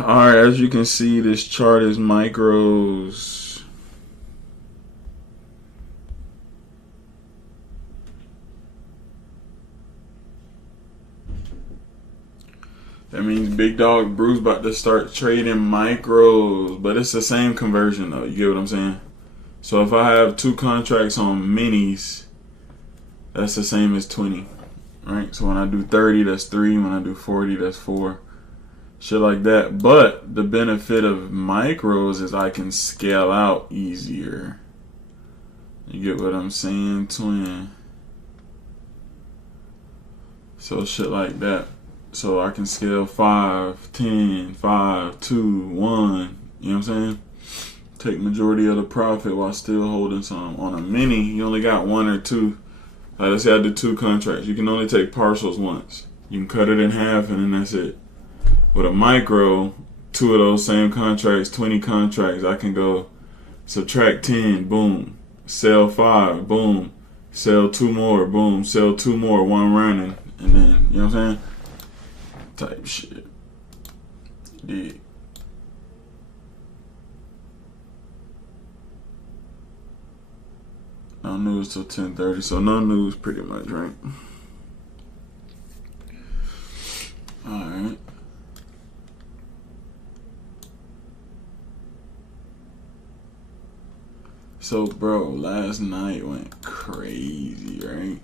Alright, as you can see, this chart is micros. That means Big Dog Bruce about to start trading micros. But it's the same conversion though, you get what I'm saying? So if I have 2 contracts on minis, that's the same as 20. Right? So when I do 30, that's 3. When I do 40, that's 4. Shit like that. But the benefit of micros is I can scale out easier. You get what I'm saying, twin? So shit like that. So I can scale 5, 10, 5, 2, 1. You know what I'm saying? Take majority of the profit while still holding some. On a mini, you only got 1 or 2. Like let's say I do 2 contracts. You can only take partials once. You can cut it in half and then that's it. With a micro, 2 of those same contracts, 20 contracts, I can go subtract 10, boom. Sell 5, boom. Sell 2 more, boom. Sell 2 more, 1 running. And then, you know what I'm saying? Type shit. Yeah. No news till 10:30, so no news pretty much, right? Alright. So, bro, last night went crazy, right?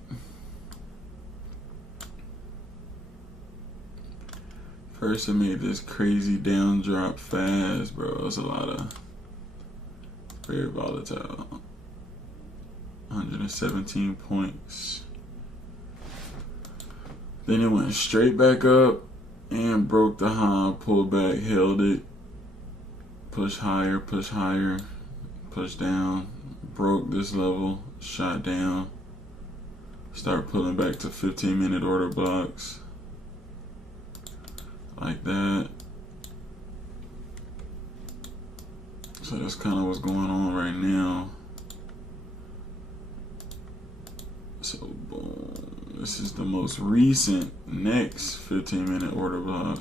First, it made this crazy down drop fast, bro. That's a lot of very volatile. 117 points. Then it went straight back up and broke the high, pulled back, held it, push higher, push down, broke this level, shot down, start pulling back to 15-minute order blocks. Like that. So that's kind of what's going on right now. So boom, this is the most recent next 15-minute order block.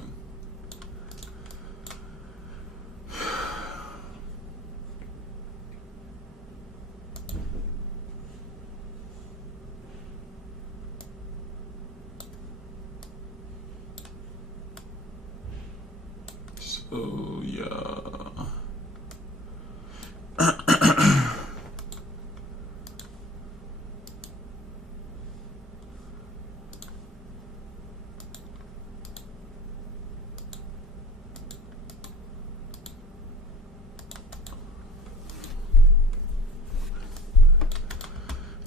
So yeah.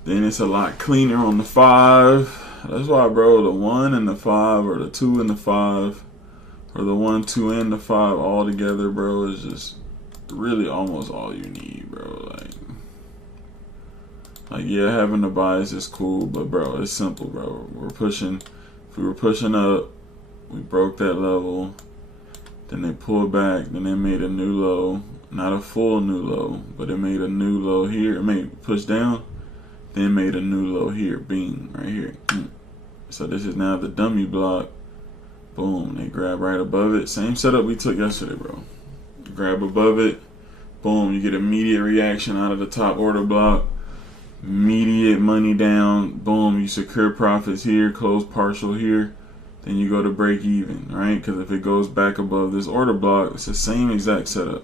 Then it's a lot cleaner on the 5. That's why, bro, the 1 and the 5 or the 2 and the 5 or the 1, 2 and the 5 all together, bro, is just really almost all you need, bro. Like yeah, having the bias is cool, but bro, it's simple, bro. If we were pushing up, we broke that level, then they pulled back, then they made a new low, not a full new low, but it made a new low here. It made push down, then made a new low here, bing, right here. So this is now the dummy block. Boom, they grab right above it. Same setup we took yesterday, bro. Grab above it, boom, you get immediate reaction out of the top order block. Immediate money down, boom, you secure profits here, close partial here, then you go to break even, right? Because if it goes back above this order block, it's the same exact setup.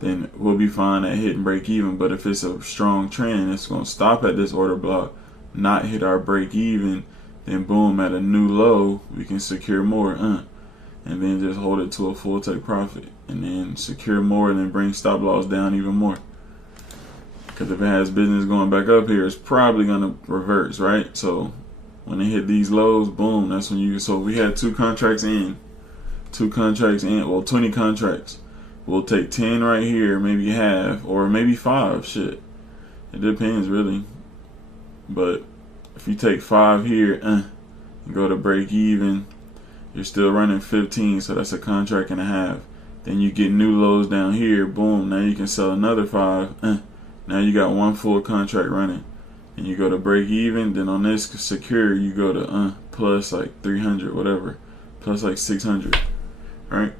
Then we'll be fine at hitting break even. But if it's a strong trend, it's going to stop at this order block, not hit our break even, then boom, at a new low, we can secure more, and then just hold it to a full take profit, and then secure more, and then bring stop loss down even more. Because if it has business going back up here, it's probably going to reverse, right? So when they hit these lows, boom, that's when you, so we had 2 contracts in, well, 20 contracts. We'll take 10 right here, maybe half, or maybe 5, shit. It depends, really. But if you take 5 here, and go to break even, you're still running 15, so that's a contract and a half. Then you get new lows down here, boom, now you can sell another 5, now you got 1 full contract running. And you go to break even, then on this secure, you go to plus like 300, whatever, plus like 600, right?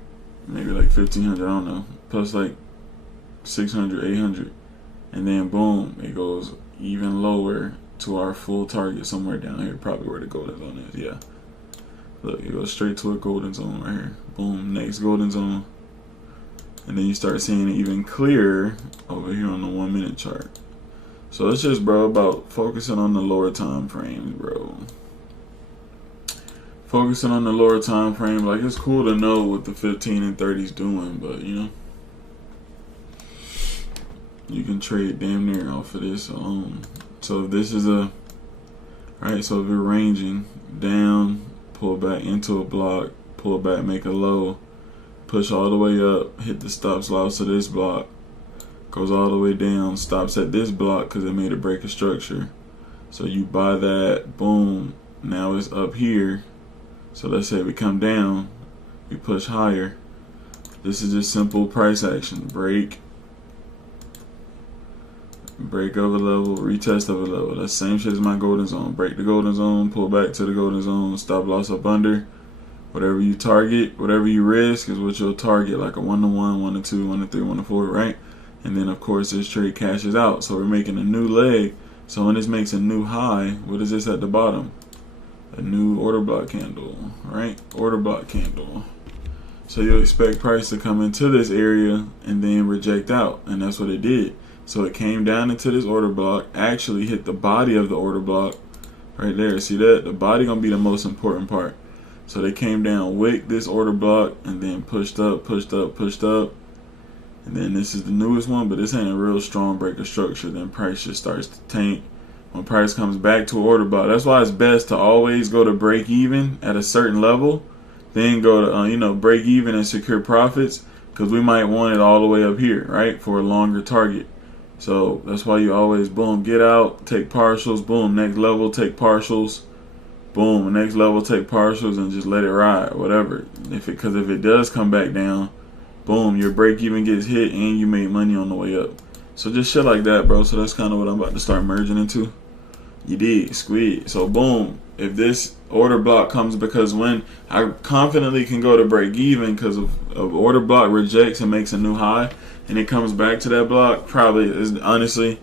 maybe like 1,500, I don't know, plus like 600, 800, and then boom, it goes even lower to our full target somewhere down here, probably where the golden zone is. Yeah, look, it goes straight to a golden zone right here. Boom, next golden zone, and then you start seeing it even clearer over here on the 1 minute chart. So it's just, bro, about focusing on the lower time frames, bro. Focusing on the lower time frame. Like, it's cool to know what the 15 and 30's doing, but you know, you can trade damn near off of this alone. So if this is a, right, so if you're ranging down, pull back into a block, pull back, make a low, push all the way up, hit the stop loss of this block, goes all the way down, stops at this block because it made a break of structure. So you buy that, boom, now it's up here. So let's say we come down, we push higher. This is just simple price action. Break of a level, retest of a level. That's the same shit as my golden zone. Break the golden zone, pull back to the golden zone, stop loss up under. Whatever you target, whatever you risk is what you'll target, like a 1-to-1, 1-to-2, 1-to-3, 1-to-4, right? And then of course this trade cashes out. So we're making a new leg. So when this makes a new high, what is this at the bottom? A new order block candle, right? Order block candle. So you'll expect price to come into this area and then reject out, and that's what it did. So it came down into this order block, actually hit the body of the order block right there. See that? The body gonna be the most important part. So they came down, wicked this order block, and then pushed up, pushed up, pushed up. And then this is the newest one, but this ain't a real strong break of structure. Then price just starts to tank. When price comes back to order block, that's why it's best to always go to break even at a certain level, then go to break even and secure profits, because we might want it all the way up here, right, for a longer target. So that's why you always boom, get out, take partials, boom, next level, take partials, boom, next level, take partials, and just let it ride, whatever. Because if it does come back down, boom, your break even gets hit and you make money on the way up. So just shit like that, bro. So that's kind of what I'm about to start merging into. You dig? Squid. So boom, if this order block comes, because when I confidently can go to break even because of order block rejects and makes a new high, and it comes back to that block, probably is honestly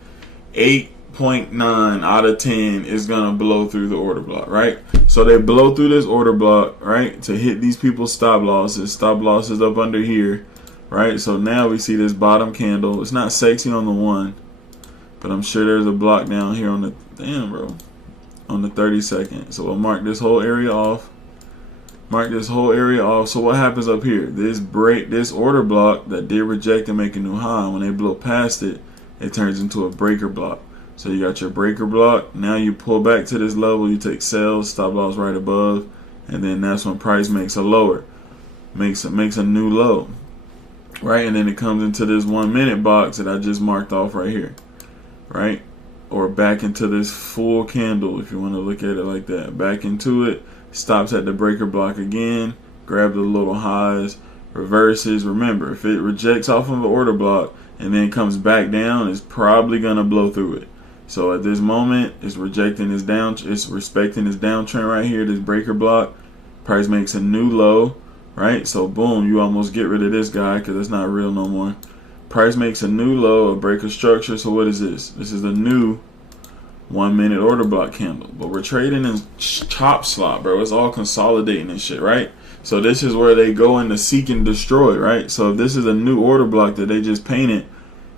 8.9 out of 10 is gonna blow through the order block, right? So they blow through this order block, right, to hit these people's stop losses. Stop losses up under here, right? So now we see this bottom candle. It's not sexy on the 1, but I'm sure there's a block down here on the, damn, bro, on the 30-second. So we'll mark this whole area off. Mark this whole area off. So what happens up here? This order block that did reject and make a new high, when they blow past it, it turns into a breaker block. So you got your breaker block. Now you pull back to this level, you take sales, stop loss right above, and then that's when price makes a lower, makes a new low, right? And then it comes into this 1 minute box that I just marked off right here, right? Or back into this full candle, if you want to look at it like that. Back into it, stops at the breaker block again, grab the little highs, reverses. Remember, if it rejects off of the order block and then comes back down, it's probably gonna blow through it. So at this moment, it's rejecting this down, it's respecting this downtrend right here, this breaker block. Price makes a new low, right? So boom, you almost get rid of this guy because it's not real no more. Price makes a new low, a breaker structure. So what is this? This is the new 1 minute order block candle. But we're trading in chop slot, bro. It's all consolidating and shit, right? So this is where they go into seek and destroy, right? So if this is a new order block that they just painted,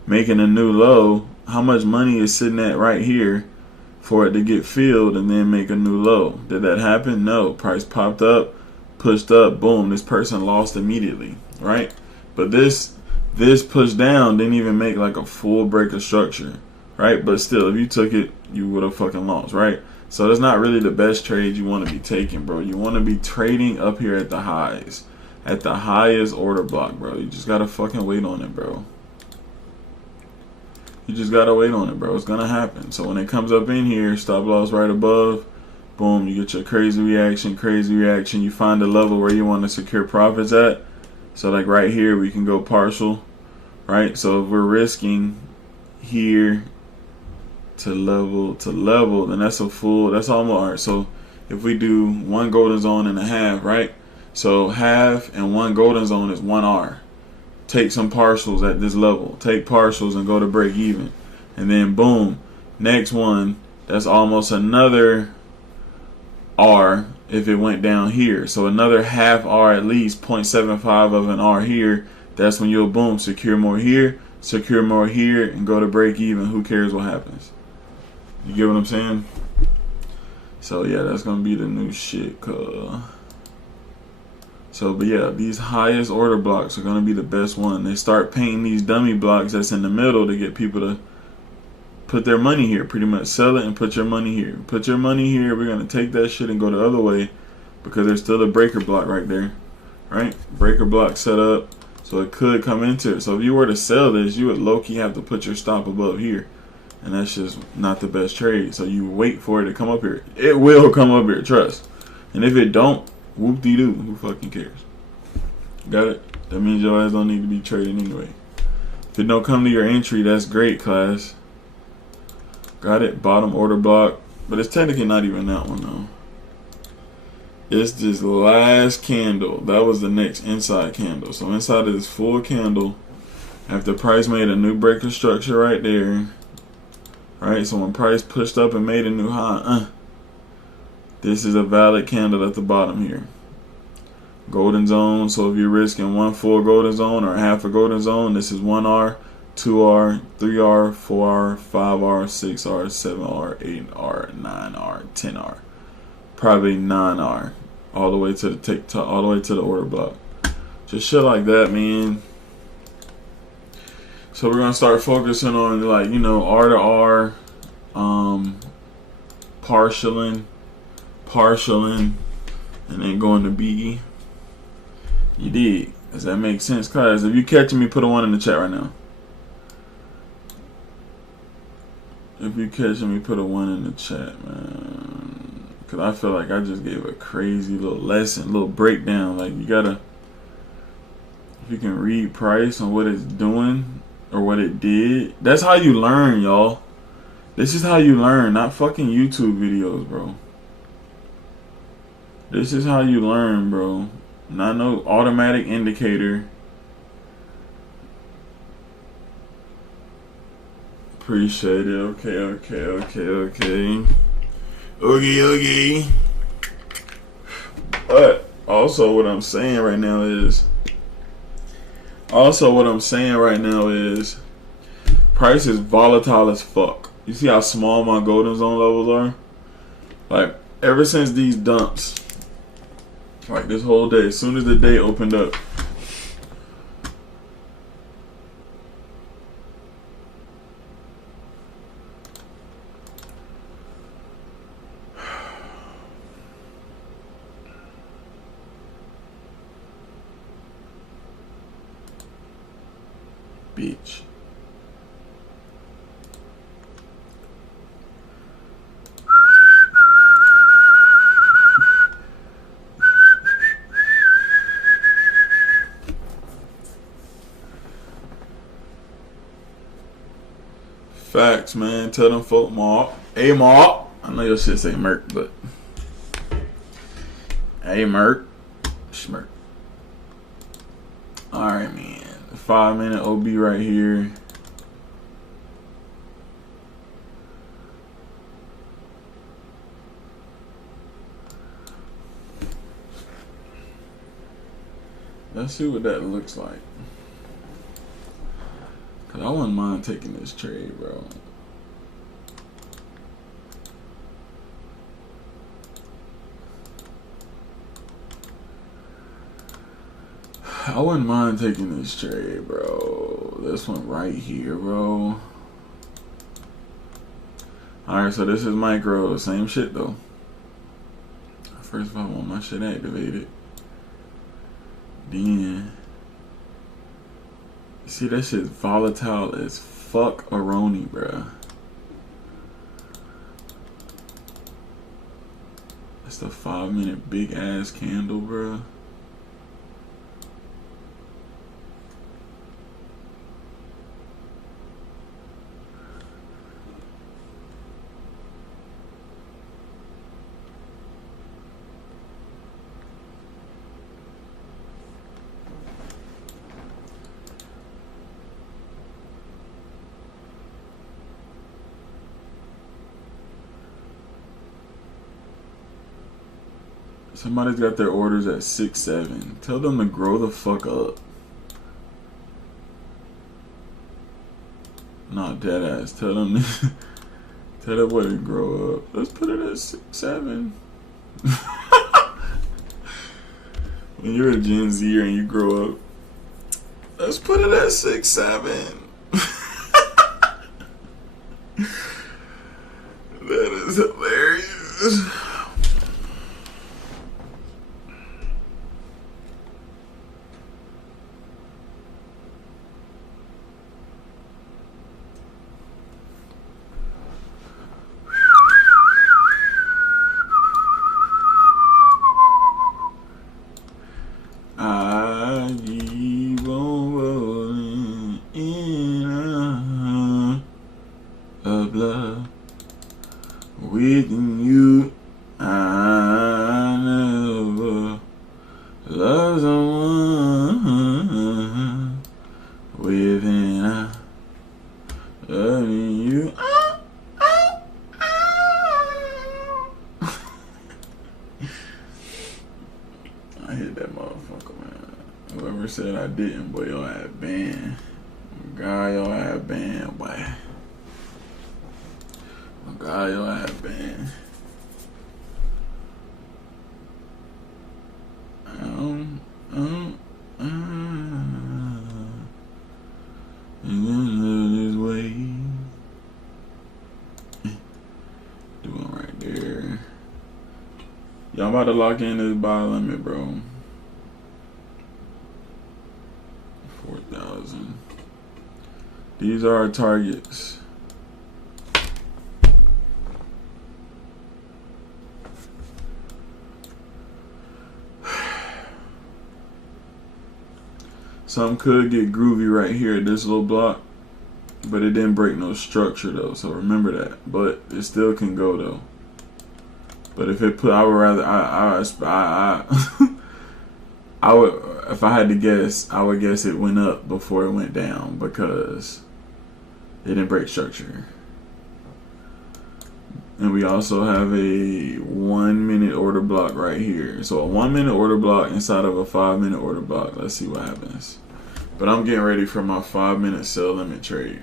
making a new low, how much money is sitting at right here for it to get filled and then make a new low? Did that happen? No. Price popped up, pushed up, boom, this person lost immediately, right? But this push down didn't even make like a full breaker structure, right? But still, if you took it, you would have fucking lost, right? So that's not really the best trade you want to be taking, bro. You want to be trading up here at the highs, at the highest order block, bro. You just gotta fucking wait on it, bro. You just gotta wait on it, bro. It's gonna happen. So when it comes up in here, stop loss right above, boom, you get your crazy reaction, you find the level where you want to secure profits at. So like right here, we can go partial, right? So if we're risking here to level, then that's a full, that's almost, all right. So if we do one golden zone and a half, right? So half and one golden zone is 1R. Take some partials at this level. Take partials and go to break even. And then boom, next one, that's almost another R if it went down here. So another half R, at least 0.75 of an R here. That's when you'll boom, secure more here, and go to break even. Who cares what happens? You get what I'm saying? So yeah, that's gonna be the new shit. So, but yeah, these highest order blocks are gonna be the best one. They start painting these dummy blocks that's in the middle to get people to put their money here. Pretty much sell it and put your money here. Put your money here. We're gonna take that shit and go the other way because there's still a breaker block right there, right? Breaker block set up, so it could come into it. So if you were to sell this, you would low-key have to put your stop above here. And that's just not the best trade. So you wait for it to come up here. It will come up here, trust. And if it don't, whoop-de-doo. Who fucking cares? Got it? That means your ass don't need to be trading anyway. If it don't come to your entry, that's great, class. Got it? Bottom order block. But it's technically not even that one, though. It's this last candle. That was the next inside candle. So inside of this full candle, after price made a new breaker structure right there, right, so when price pushed up and made a new high, this is a valid candle at the bottom here. Golden zone, so if you're risking one full golden zone or half a golden zone, this is 1R, 2R, 3R, 4R, 5R, 6R, 7R, 8R, 9R, 10R. Probably 9R. All the way to the TikTok, all the way to the order block. Just shit like that, man. So we're gonna start focusing on, like, you know, R to R, partialing, and then going to B. You dig? Does that make sense, guys? If you catching me, put a 1 in the chat right now. If you catching me, put a 1 in the chat, man. Cause I feel like I just gave a crazy little lesson, little breakdown. Like, you gotta, if you can read price on what it's doing or what it did, that's how you learn, y'all. This is how you learn, not fucking YouTube videos, bro. This is how you learn, bro. Not no automatic indicator. Appreciate it. Okay. But also what I'm saying right now is price is volatile as fuck. You see how small my golden zone levels are? Like, ever since these dumps, like this whole day, as soon as the day opened up, bitch. Facts, man. Tell them folk Mark. Hey, Mark. I know your shit say Merc, but hey, Merc. Schmerk. Alright, man. 5-minute OB right here. Let's see what that looks like. Cause I wouldn't mind taking this trade, bro. I wouldn't mind taking this trade, bro. This one right here, bro. Alright, so this is micro. Same shit, though. First of all, I want my shit activated. Then, you see that shit's volatile as fuck aroni, bruh. That's the 5-minute big ass candle, bruh. Somebody's got their orders at 6-7. Tell them to grow the fuck up. Not dead ass. Tell them to tell that boy to grow up. Let's put it at 6-7. When you're a Gen Zer and you grow up, let's put it at 6-7. That is hilarious. I keep on rolling in a love with you. I never love someone within a loving you. I hit that motherfucker, man. Whoever said I didn't, boy, y'all had banned. God, y'all had banned, boy. God, y'all had banned. This way. Do it right there. Y'all about to lock in this buy limit, bro. 4,000. These are our targets. Some could get groovy right here at this little block, but it didn't break no structure though, so remember that. But it still can go though. But if it put, I would rather, I would, if I had to guess, I would guess it went up before it went down because it didn't break structure. And we also have a 1 minute order block right here. So a 1 minute order block inside of a 5 minute order block. Let's see what happens. But I'm getting ready for my 5 minute sell limit trade.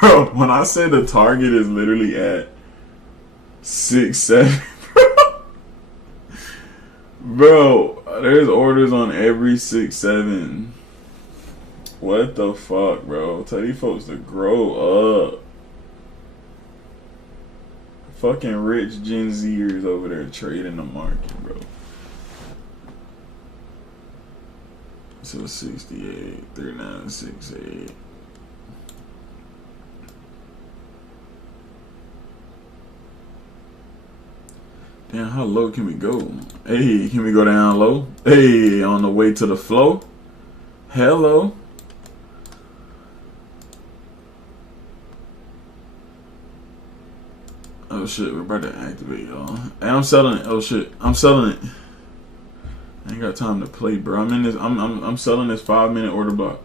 Bro, when I say the target is literally at 6-7, bro, there's orders on every 6-7. What the fuck, bro? Tell these folks to grow up. Fucking rich Gen Zers over there trading the market, bro. So 68, 39, 68. Damn, how low can we go? Hey, can we go down low? Hey, on the way to the flow. Hello. Oh shit, we're about to activate, y'all. Hey, I'm selling it. Oh shit, I'm selling it. I ain't got time to play, bro. I'm selling this 5 minute order block.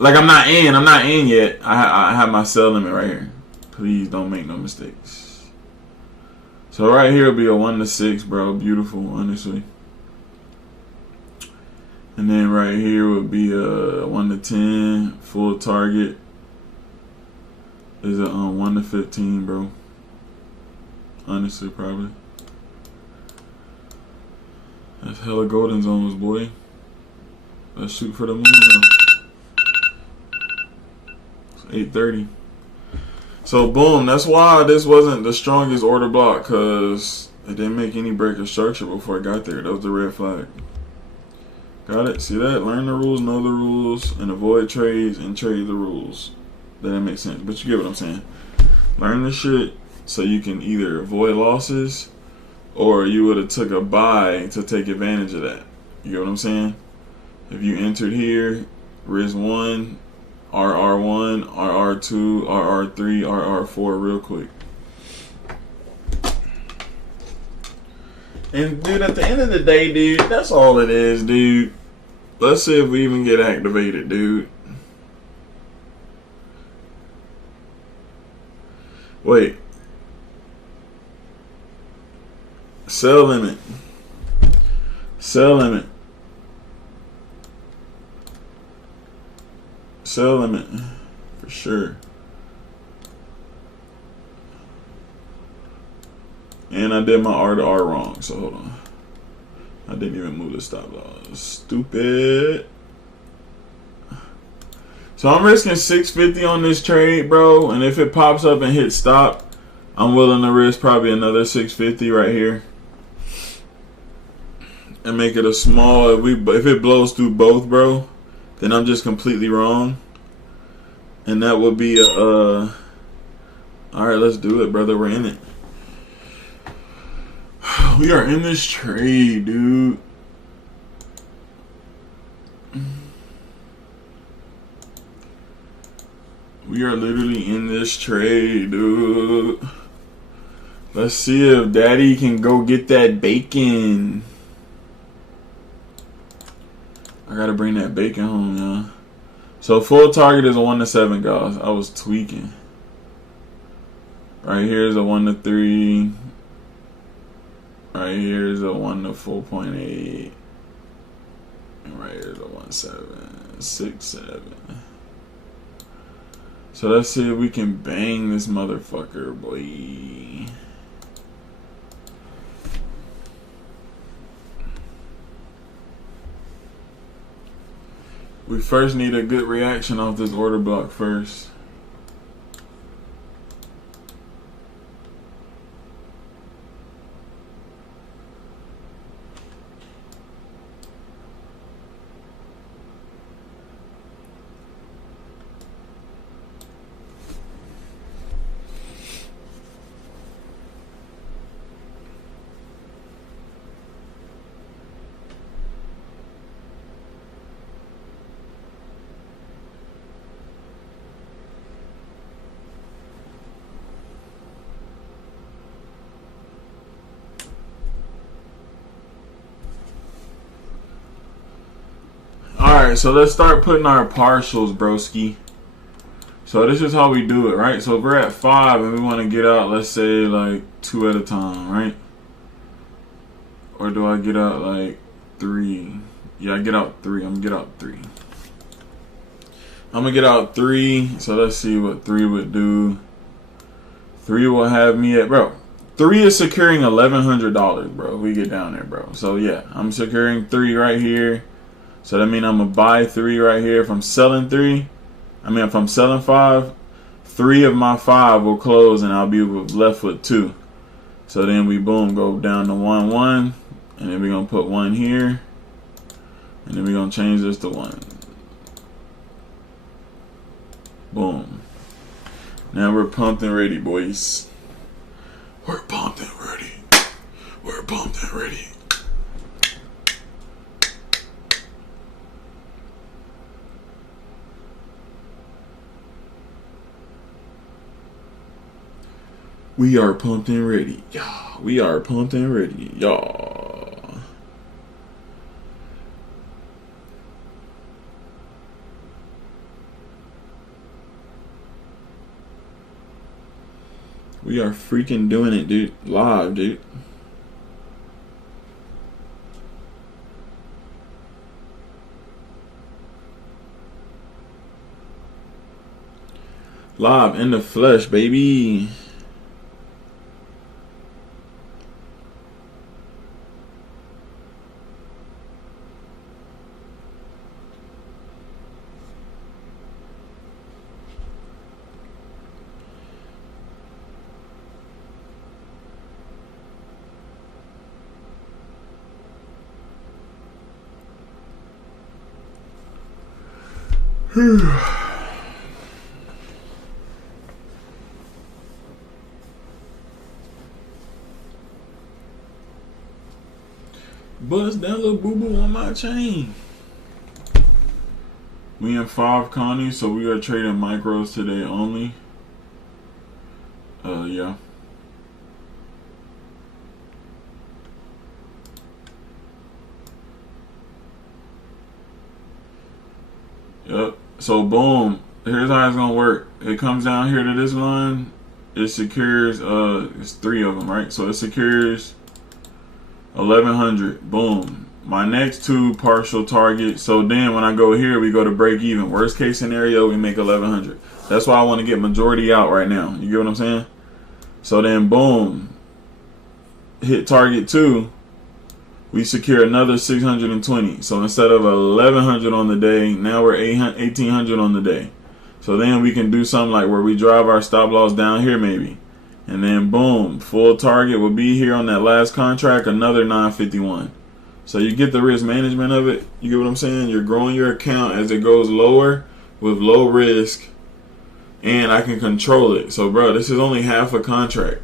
Like I'm not in yet. I have my sell limit right here. Please don't make no mistakes. So right here will be a 1 to 6, bro. Beautiful, honestly. And then right here would be a 1 to 10. Full target is a 1 to 15, bro. Honestly, probably. That's hella golden zones, boy. Let's shoot for the moon now. It's 8:30. So boom, that's why this wasn't the strongest order block, because it didn't make any break of structure before it got there. That was the red flag. Got it? See that? Learn the rules, know the rules, and avoid trades and trade the rules. That didn't make sense, but you get what I'm saying. Learn the shit so you can either avoid losses or you would have took a buy to take advantage of that. You get what I'm saying? If you entered here, risk 1, RR1, RR2, RR3, RR4 real quick. And dude, at the end of the day, dude, that's all it is, dude. Let's see if we even get activated, dude. Wait. Sell limit. Sell limit. Sell limit. For sure. And I did my R to R wrong, so hold on. I didn't even move the stop loss. Stupid. So I'm risking 650 on this trade, bro. And if it pops up and hits stop, I'm willing to risk probably another 650 right here. And make it a small, if it blows through both, bro, then I'm just completely wrong. And that would be alright, let's do it, brother. We're in it. We are in this trade, dude. We are literally in this trade, dude. Let's see if daddy can go get that bacon. I gotta bring that bacon home, y'all. So full target is a 1 to 7, guys. I was tweaking. Right here is a 1 to 3. Right here is a 1 to 4.8. And right here is a 1 7 6 7. So let's see if we can bang this motherfucker, boy. We first need a good reaction off this order block first. Alright, so let's start putting our partials, broski. So this is how we do it, right? So if we're at 5 and we want to get out, let's say like 2 at a time, right? Or do I get out like 3? Yeah, I get out 3. I'm gonna get out 3. I'm gonna get out 3. So let's see what 3 would do. 3 will have me at, bro. 3 is securing $1,100, bro. We get down there, bro. So yeah, I'm securing 3 right here. So that means I'm gonna buy 3 right here. If I'm selling 3, if I'm selling 5, 3 of my 5 will close and I'll be left with 2. So then we boom go down to 1 1, and then we're gonna put 1 here, and then we're gonna change this to 1. Boom. Now we're pumped and ready, boys. We're pumped and ready. We're pumped and ready. We are pumped and ready. Yeah, we are pumped and ready. Y'all. We are freaking doing it, dude. Live, dude. Live in the flesh, baby. bust that little boo boo on my chain. We in 5 Connie, so we are trading micros today only. Yeah. Yep. So boom. Here's how it's gonna work. It comes down here to this line. It secures. It's 3 of them, right? So it secures 1100. Boom. My next 2 partial targets. So then when I go here, we go to break even. Worst case scenario, we make 1100. That's why I want to get majority out right now. You get what I'm saying? So then boom. Hit target 2. We secure another 620. So instead of 1100 on the day, now we're 1800 on the day. So then we can do something like where we drive our stop loss down here maybe. And then boom, full target will be here on that last contract, another 951. So you get the risk management of it. You get what I'm saying? You're growing your account as it goes lower with low risk. And I can control it. So bro, this is only half a contract.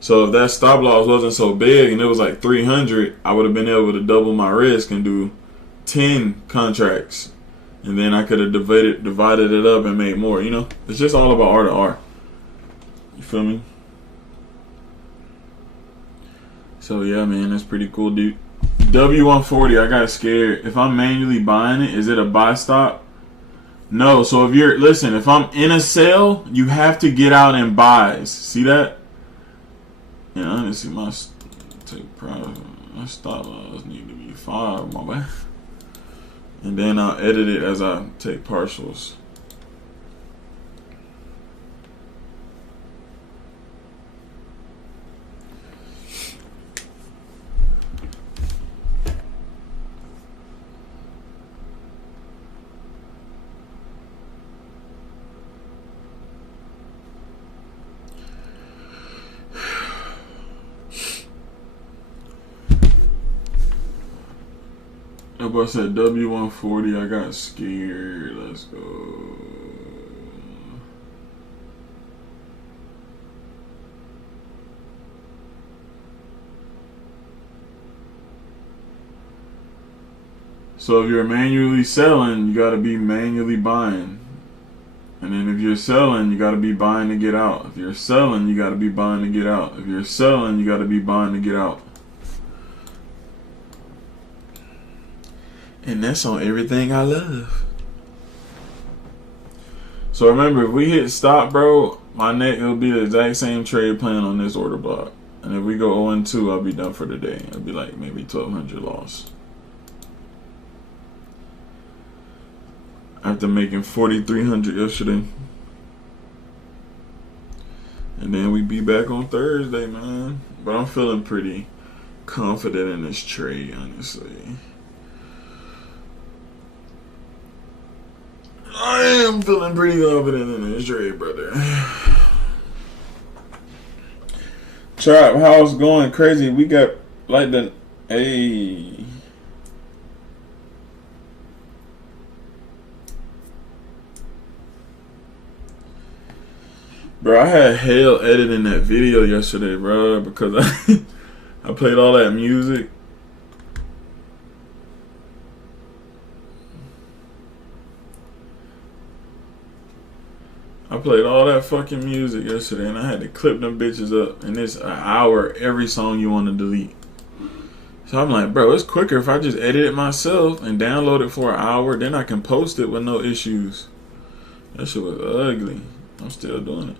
So if that stop loss wasn't so big and it was like 300, I would have been able to double my risk and do 10 contracts. And then I could have divided it up and made more, you know? It's just all about R to R. You feel me? So yeah, man, that's pretty cool, dude. W140, I got scared. If I'm manually buying it, is it a buy stop? No, so if I'm in a sale, you have to get out and buys. See that? Yeah, honestly, my stop loss need to be 5, my bad. And then I'll edit it as I take partials. That boy said W140, I got scared. Let's go. So if you're manually selling, you gotta be manually buying. And then if you're selling, you gotta be buying to get out. If you're selling, you gotta be buying to get out. If you're selling, you gotta be buying to get out. And that's on everything I love. So remember, if we hit stop, bro, my neck, it'll be the exact same trade plan on this order block. And if we go 0-2, I'll be done for the day. It'll be like maybe 1200 loss. After making 4300 yesterday. And then we be back on Thursday, man. But I'm feeling pretty confident in this trade, honestly. I am feeling pretty confident in this trade, brother. Trap house going crazy. We got like the hey. Bro, I had hell editing that video yesterday, bro, because I played all that music. I played all that fucking music yesterday, and I had to clip them bitches up. And it's an hour every song you want to delete. So I'm like, bro, it's quicker if I just edit it myself and download it for an hour. Then I can post it with no issues. That shit was ugly. I'm still doing it.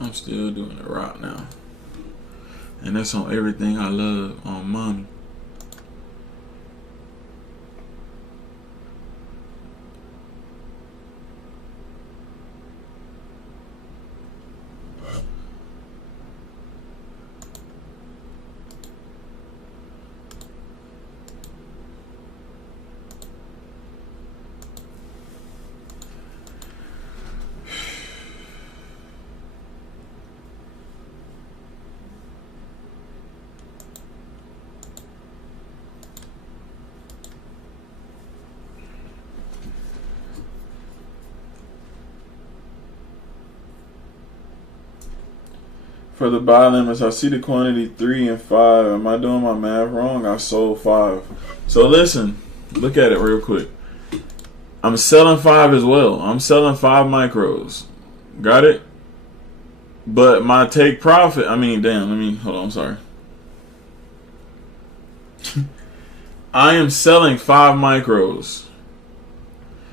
I'm still doing it right now. And that's on everything I love, on mommy. For the buy limits, I see the quantity 3 and 5. Am I doing my math wrong? I sold 5. So listen, look at it real quick. I'm selling 5 as well. I'm selling 5 micros. Got it? But my take profit, hold on, I'm sorry. I am selling 5 micros.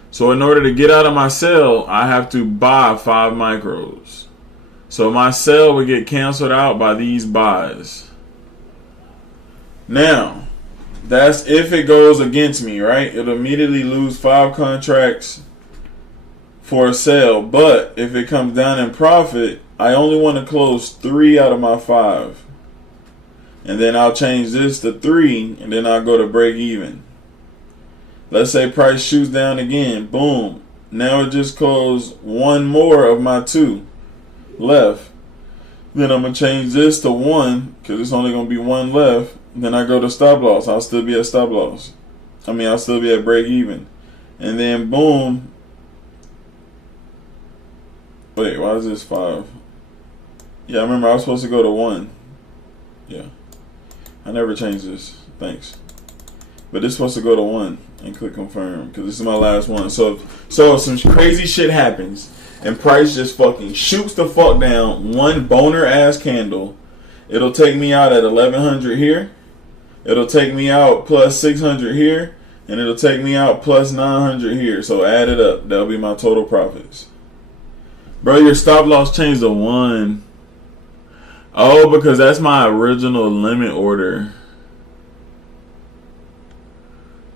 So in order to get out of my sale, I have to buy 5 micros. So my sale would get canceled out by these buys. Now, that's if it goes against me, right? It'll immediately lose 5 contracts for a sale. But if it comes down in profit, I only want to close 3 out of my 5. And then I'll change this to 3, and then I'll go to break even. Let's say price shoots down again. Boom. Now it just closed 1 more of my 2 left. Then I'm going to change this to 1 because it's only going to be 1 left. Then I go to stop loss. I'll still be at stop loss. I'll still be at break even. And then boom. Wait, why is this 5? Yeah, I remember I was supposed to go to 1. Yeah. I never changed this. Thanks. But this is supposed to go to 1 and click confirm because this is my last one. So if some crazy shit happens and price just fucking shoots the fuck down, 1 boner ass candle, it'll take me out at 1100 here. It'll take me out plus 600 here, and it'll take me out plus 900 here. So add it up. That'll be my total profits. Bro, your stop loss changed to 1. Oh, because that's my original limit order.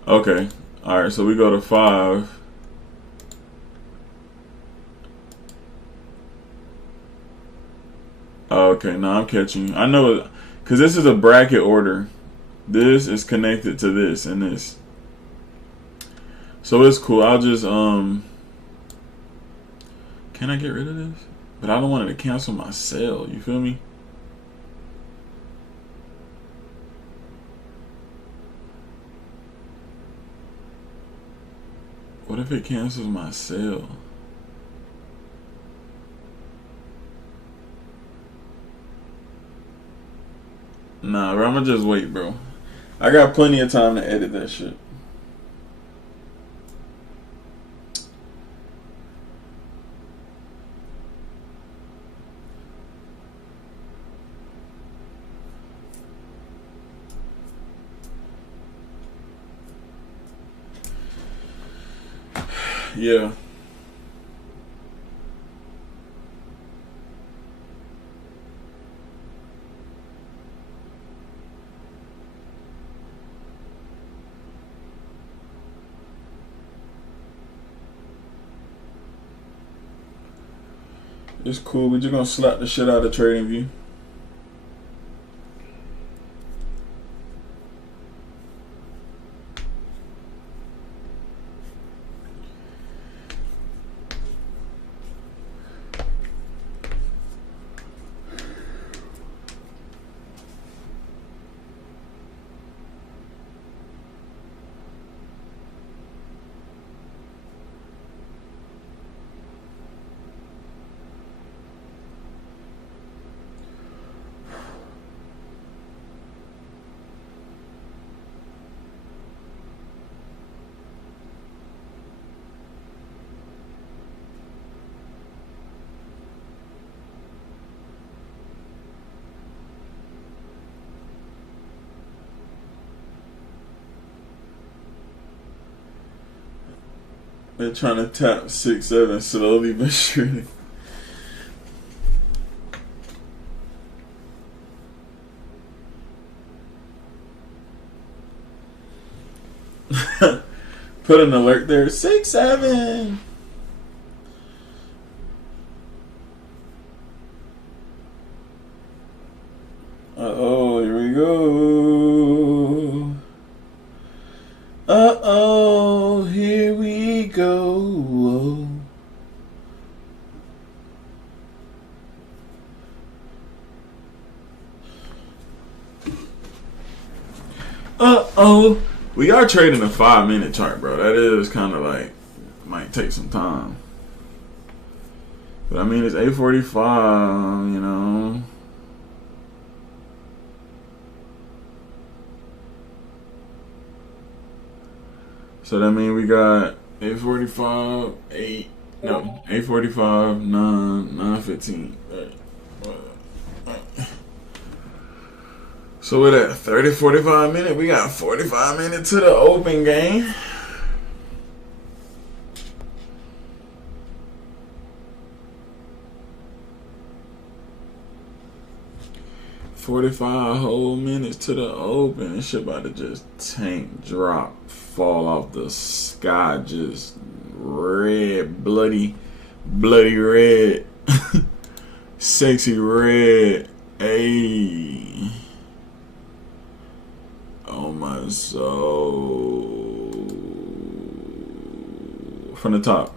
Okay. Alright, so we go to 5. Okay, now I'm catching you. I know it, because this is a bracket order. This is connected to this and this. So it's cool. I'll just, can I get rid of this? But I don't want it to cancel my sale. You feel me? What if it cancels my sale? Nah, bro, I'm gonna just wait, bro. I got plenty of time to edit that shit. Yeah. It's cool. We're just gonna slap the shit out of TradingView. They're trying to tap 6, 7 slowly but surely. Put an alert there. 6, 7. Uh-oh, here we go. Uh-oh, here we go. Uh-oh. We are trading a 5-minute chart, bro. That is kind of like, might take some time. But I mean, it's 8:45, you know. So that means we got 8:45, 8:45, 9, 9:15. So with that 30, 45 minutes, we got 45 minutes to the open game. $45 whole minutes to the open. This shit about to just tank, drop, fall off the sky, just red, bloody red, sexy red. Ayy. Oh my soul. From the top.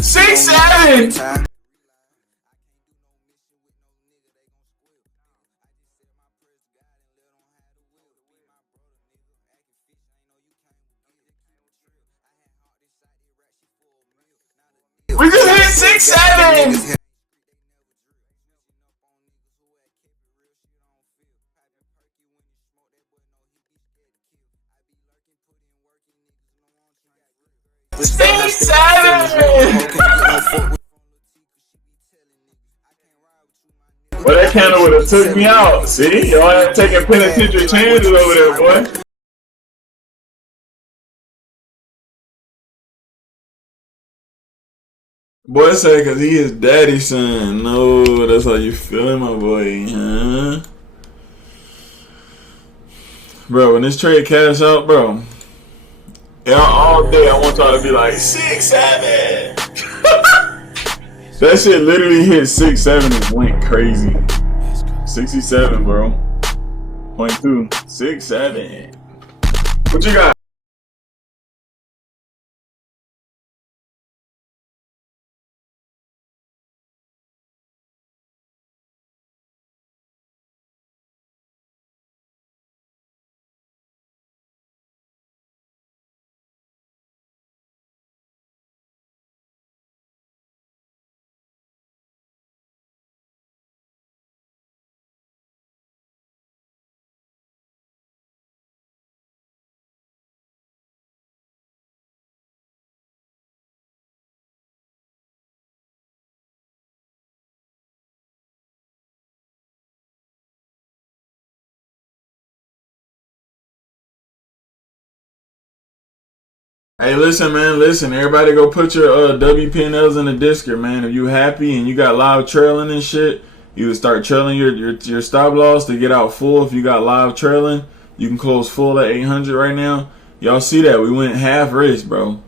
Six, seven. We just hit 6, 7. Six, 7. Well, that candle would have took me out. See, y'all ain't taking penitentiary chances over there, boy. Boy said because he is daddy's son. No, that's how you feeling, my boy, huh? Bro, when this trade cash out, bro, yeah, all day I want y'all to be like 6, 7. That shit literally hit 6, 7 and went crazy. 67, bro. Point 2. 6, 7. What you got? Hey, listen, man. Listen, everybody, go put your WPNLs in the Discord, man. If you happy and you got live trailing and shit, you would start trailing your stop loss to get out full. If you got live trailing, you can close full at 800 right now. Y'all see that? We went half risk, bro.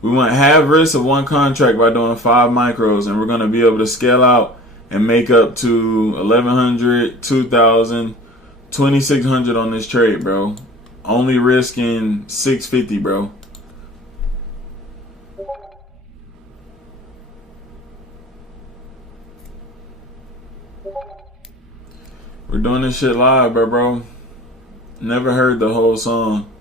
We went half risk of one contract by doing 5 micros, and we're gonna be able to scale out and make up to 1100, 2000, 2600 on this trade, bro. Only risking 650, bro. We're doing this shit live, bro. Never heard the whole song,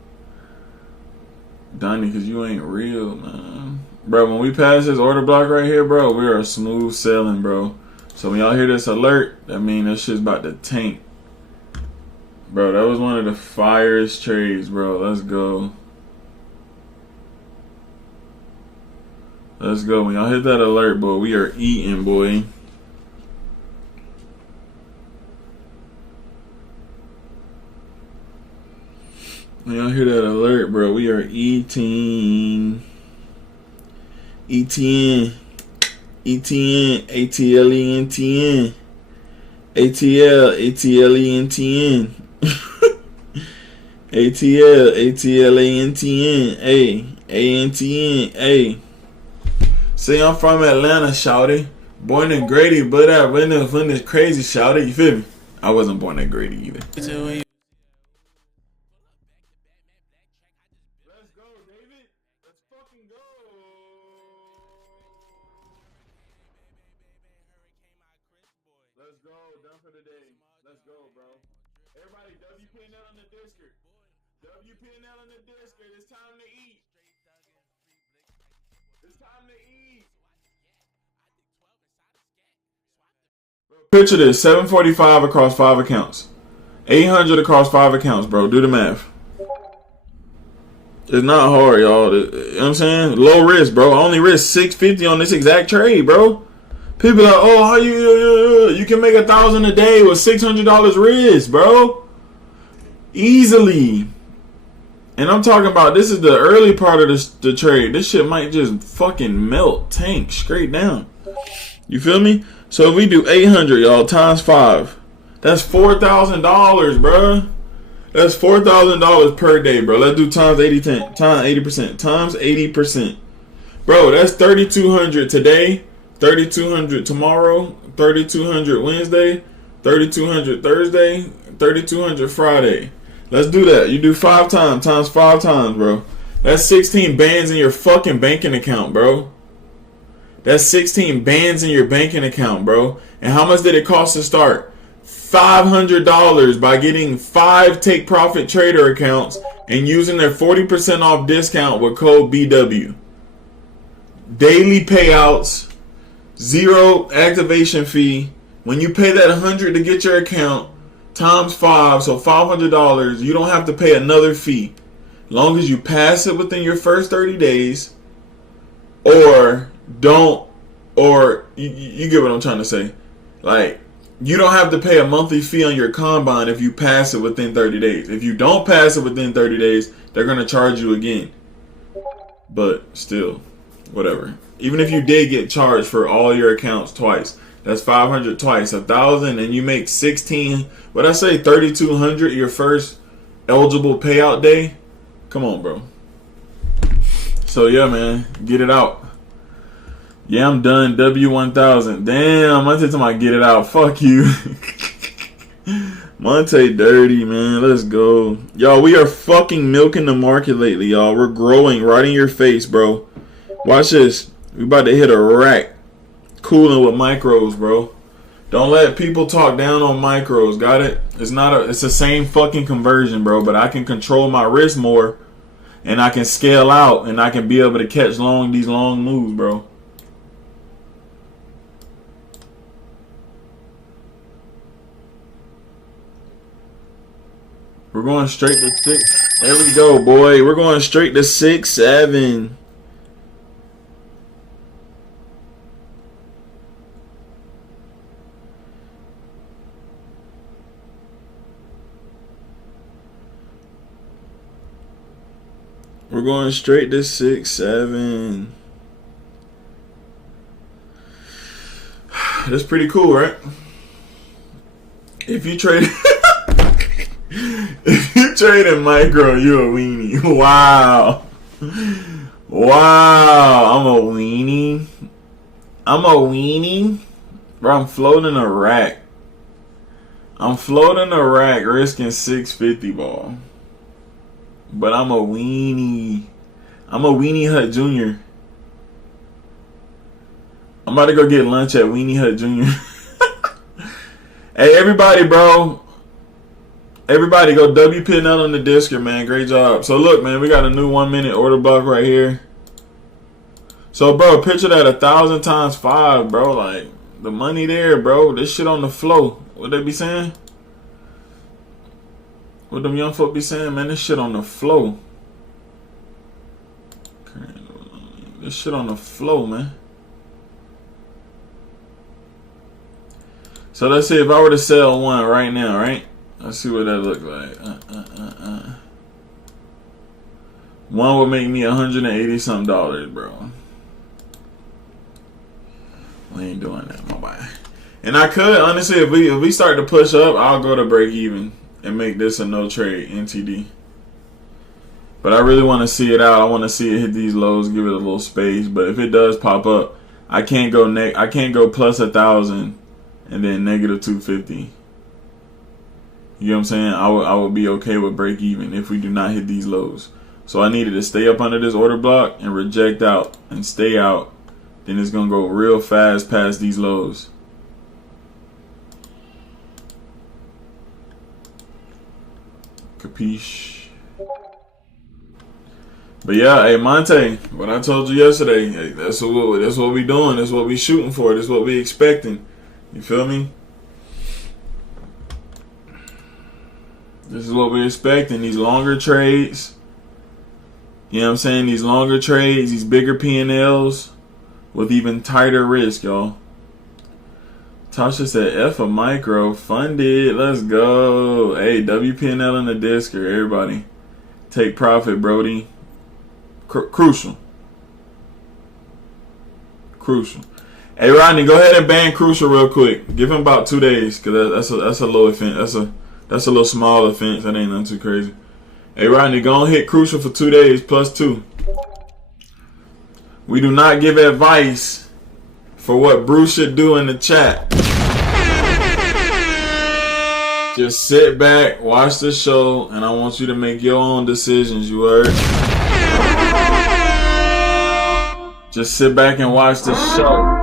Donnie, because you ain't real, man. Bro, when we pass this order block right here, bro, we are smooth sailing, bro. So when y'all hear this alert, that mean that shit's about to tank. Bro, that was one of the firest trades, bro. Let's go. Let's go. When y'all hit that alert, boy, we are eating, boy. When y'all hear that alert, bro, we are eating. ETN. ETN. ATLENTN. ATL. ATLENTN. ATL. ATLANTN. A. ANTN. A. See, I'm from Atlanta, shouty. Born in Grady, but I went in this crazy, shouty. You feel me? I wasn't born in Grady either. Let's go, David. Let's fucking go. Let's go. Done for the day. Let's go, bro. Everybody, WPNL in the Discord. WPNL in the Discord. It's time to eat. It's time to eat. Picture this, 745 across 5 accounts. 800 across 5 accounts, bro. Do the math. It's not hard, y'all. You know what I'm saying? Low risk, bro. I only risk 650 on this exact trade, bro. People are like, oh, how you can make $1,000 a day with $600 risk, bro. Easily. And I'm talking about, this is the early part of the trade. This shit might just fucking melt, tank straight down. You feel me? So if we do 800, y'all, times 5, that's $4,000, bro. That's $4,000 per day, bro. Let's do times 80%. Times 80%. Bro, that's 3,200 today, 3,200 tomorrow, 3,200 Wednesday, 3,200 Thursday, 3,200 Friday. Let's do that. You do 5 times 5 times, bro. That's 16 bands in your fucking banking account, bro. That's 16 bands in your banking account, bro. And how much did it cost to start? $500 by getting 5 take profit trader accounts and using their 40% off discount with code BW. Daily payouts, 0 activation fee. When you pay that $100 to get your account, times 5, so $500, you don't have to pay another fee. As long as you pass it within your first 30 days, or don't, or you get what I'm trying to say. Like, you don't have to pay a monthly fee on your combine if you pass it within 30 days. If you don't pass it within 30 days, they're going to charge you again. But still, whatever. Even if you did get charged for all your accounts twice, that's 500 twice, 1,000, and you make 16. What I say, 3,200 your first eligible payout day. Come on, bro. So yeah, man, get it out. Yeah, I'm done. W1000. Damn, Monte told me get it out. Fuck you. Monte dirty, man. Let's go. Y'all, we are fucking milking the market lately, y'all. We're growing right in your face, bro. Watch this. We about to hit a rack. Cooling with micros, bro. Don't let people talk down on micros. Got it? It's the same fucking conversion, bro. But I can control my risk more. And I can scale out. And I can be able to catch these long moves, bro. We're going straight to 6. There we go, boy. We're going straight to 6, 7. We're going straight to 6, 7. That's pretty cool, right? If you trade if you trade in micro, you a weenie. Wow. Wow. I'm a weenie. Bro, I'm floating a rack. Risking 650 ball. But I'm a weenie. I'm a Weenie Hut Jr. I'm about to go get lunch at Weenie Hut Jr. Hey, everybody, bro. Everybody go WPNL on the Discord, man. Great job. So, look, man, we got a new 1 minute order block right here. So, bro, picture that 1,000 times 5, bro. Like, the money there, bro. This shit on the flow. What they be saying? What them young folk be saying, man? This shit on the flow. This shit on the flow, man. So let's see if I were to sell one right now, right? Let's see what that looks like. One would make me $180 something, bro. We ain't doing that, my boy. And I could, honestly, if we start to push up, I'll go to break even and make this a no trade NTD. But I really want to see it out. I want to see it hit these lows, give it a little space. But if it does pop up, I can't go plus 1,000 and then negative 250. You know what I'm saying? I would be okay with break even if we do not hit these lows. So I needed to stay up under this order block and reject out and stay out. Then it's gonna go real fast past these lows. Capiche? But yeah, hey Monte, what I told you yesterday, hey, that's what we doing. That's what we shooting for. That's what we expecting. You feel me? This is what we're expecting. These longer trades. You know what I'm saying? These longer trades, these bigger P&Ls with even tighter risk, y'all. Tasha said, F a micro. Funded. Let's go. Hey, WPNL in the Discord. Everybody. Take profit, Brody. Crucial. Hey, Rodney, go ahead and ban Crucial real quick. Give him about 2 days, because that's a low offense. That's a little small offense. That ain't nothing too crazy. Hey, Rodney, go on hit Crucial for 2 days, +2. We do not give advice for what Bruce should do in the chat. Just sit back, watch the show, and I want you to make your own decisions, you heard? Just sit back and watch the show.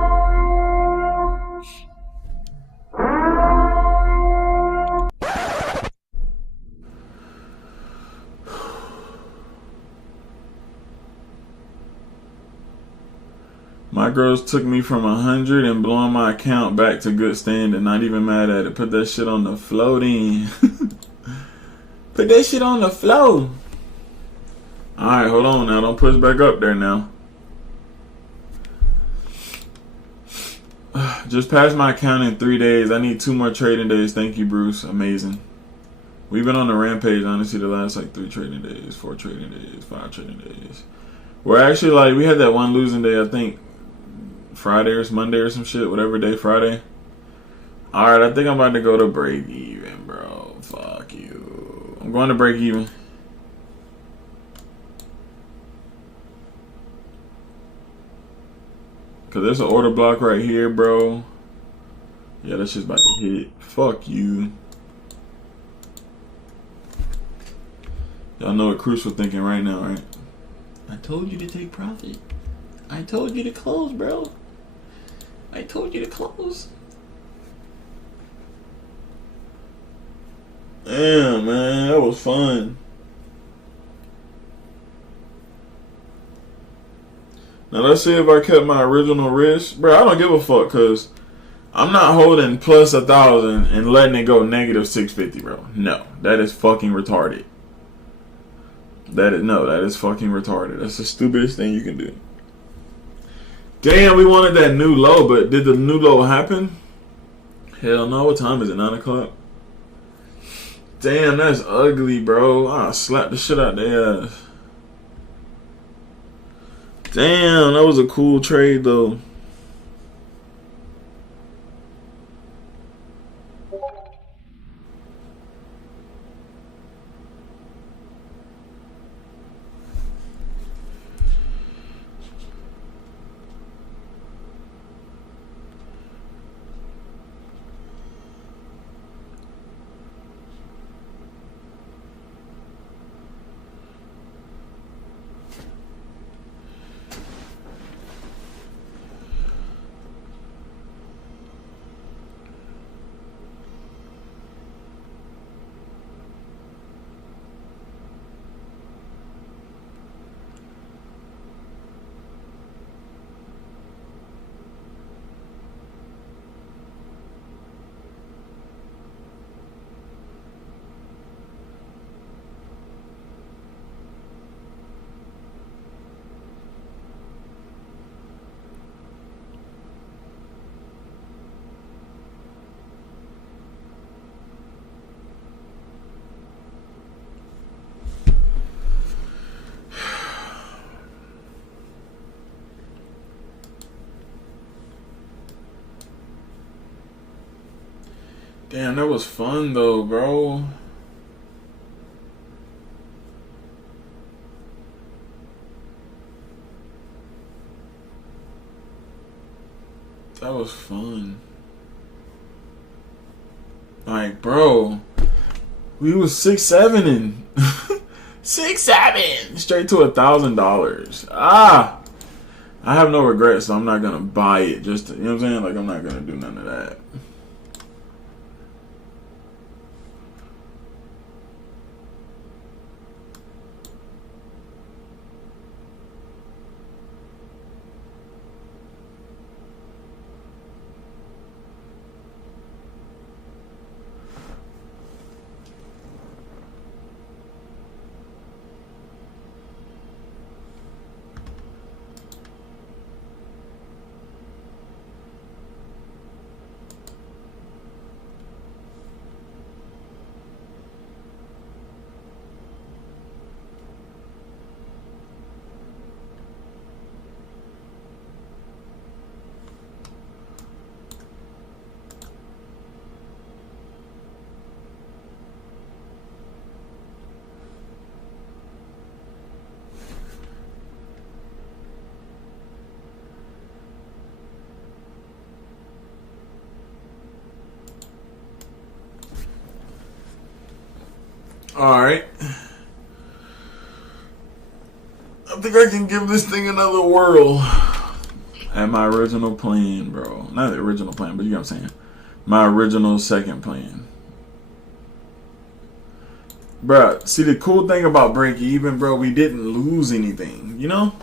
My girls took me from 100 and blowing my account back to good standing. Not even mad at it. Put that shit on the floating. Put that shit on the flow. Alright, hold on now. Don't push back up there now. Just passed my account in 3 days. I need 2 more trading days. Thank you, Bruce. Amazing. We've been on the rampage, honestly, the last 3 trading days, 4 trading days, 5 trading days. We're actually we had that one losing day, I think. Friday or Monday or some shit, whatever day, Friday. Alright, I think I'm about to go to break even, bro. Fuck you. I'm going to break even. Cause there's an order block right here, bro. Yeah, that shit's about to hit. Fuck you. Y'all know what Crucial thinking right now, right? I told you to take profit. I told you to close, bro. I told you to close. Damn, man, that was fun. Now let's see if I kept my original risk. Bro, I don't give a fuck, because I'm not holding plus 1,000 and letting it go negative 650, bro. No, that is fucking retarded. That is fucking retarded. That's the stupidest thing you can do. Damn, we wanted that new low, but did the new low happen? Hell no. What time is it? 9 o'clock? Damn, that's ugly, bro. I slapped the shit out their ass. Damn, that was a cool trade though. Damn, that was fun though, bro. That was fun. Like, bro, we was 6-7 and 6-7 straight to $1,000. Ah, I have no regrets, so I'm not gonna buy it. Just to, you know what I'm saying? Like, I'm not gonna do none of that. Alright. I think I can give this thing another whirl. At my original plan, bro. Not the original plan, but you know what I'm saying. My original second plan. Bruh, see the cool thing about break even, bro, we didn't lose anything, you know?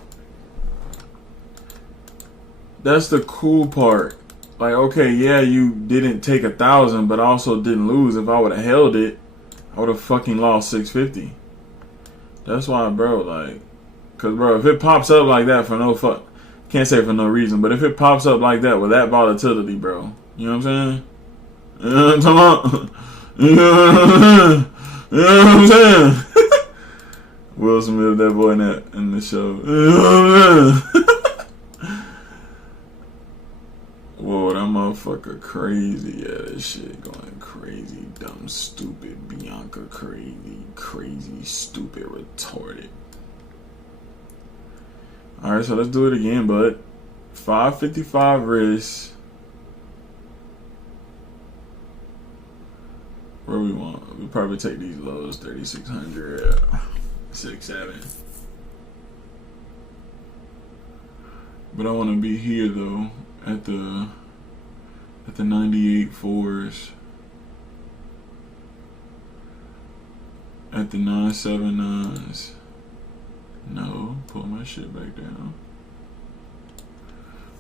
That's the cool part. Like, okay, yeah, you didn't take 1,000, but also didn't lose. If I would have held it, I would have fucking lost 650. That's why, bro, like, cause bro, if it pops up like that for no fuck, can't say for no reason, but if it pops up like that with that volatility, bro, you know what I'm saying? You know what I'm talking about? You know what I'm saying? Will Smith, that boy in the show. You know what I'm saying? Whoa, that motherfucker crazy. Yeah, that shit going crazy. Dumb, stupid, Bianca crazy, stupid, retarded. Alright, so let's do it again, bud. 555 risk. Where we want? We probably take these lows, 3,600, 6-7. But I want to be here though. At the 98 fours, at the 979s. No, pull my shit back down.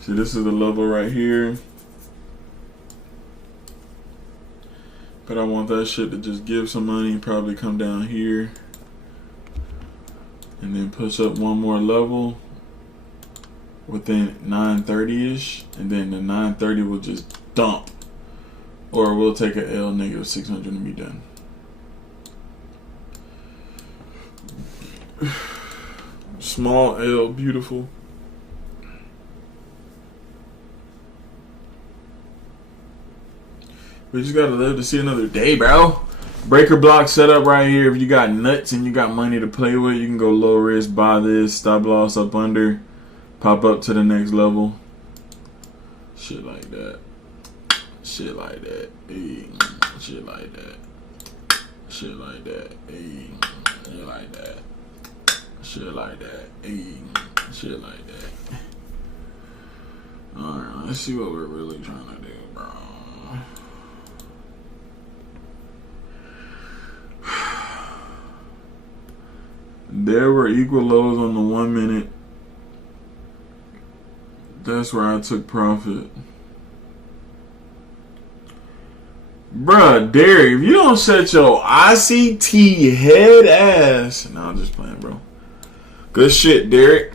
See, this is the level right here. But I want that shit to just give some money, probably come down here, and then push up one more level within 930-ish, and then the 930 will just dump, or we'll take a L negative 600 and be done. Small L, beautiful. We just gotta live to see another day, bro. Breaker block set up right here. If you got nuts and you got money to play with, you can go low risk, buy this, stop loss up under, pop up to the next level. Shit like that. Shit like that. Hey. Shit like that. Shit like that. Hey. Shit like that. Shit like that. Hey. Shit like that. Alright, let's see what we're really trying to do, bro. There were equal lows on the 1 minute. That's where I took profit. Bruh, Derek, if you don't shut your ICT head ass. No, I'm just playing, bro. Good shit, Derek.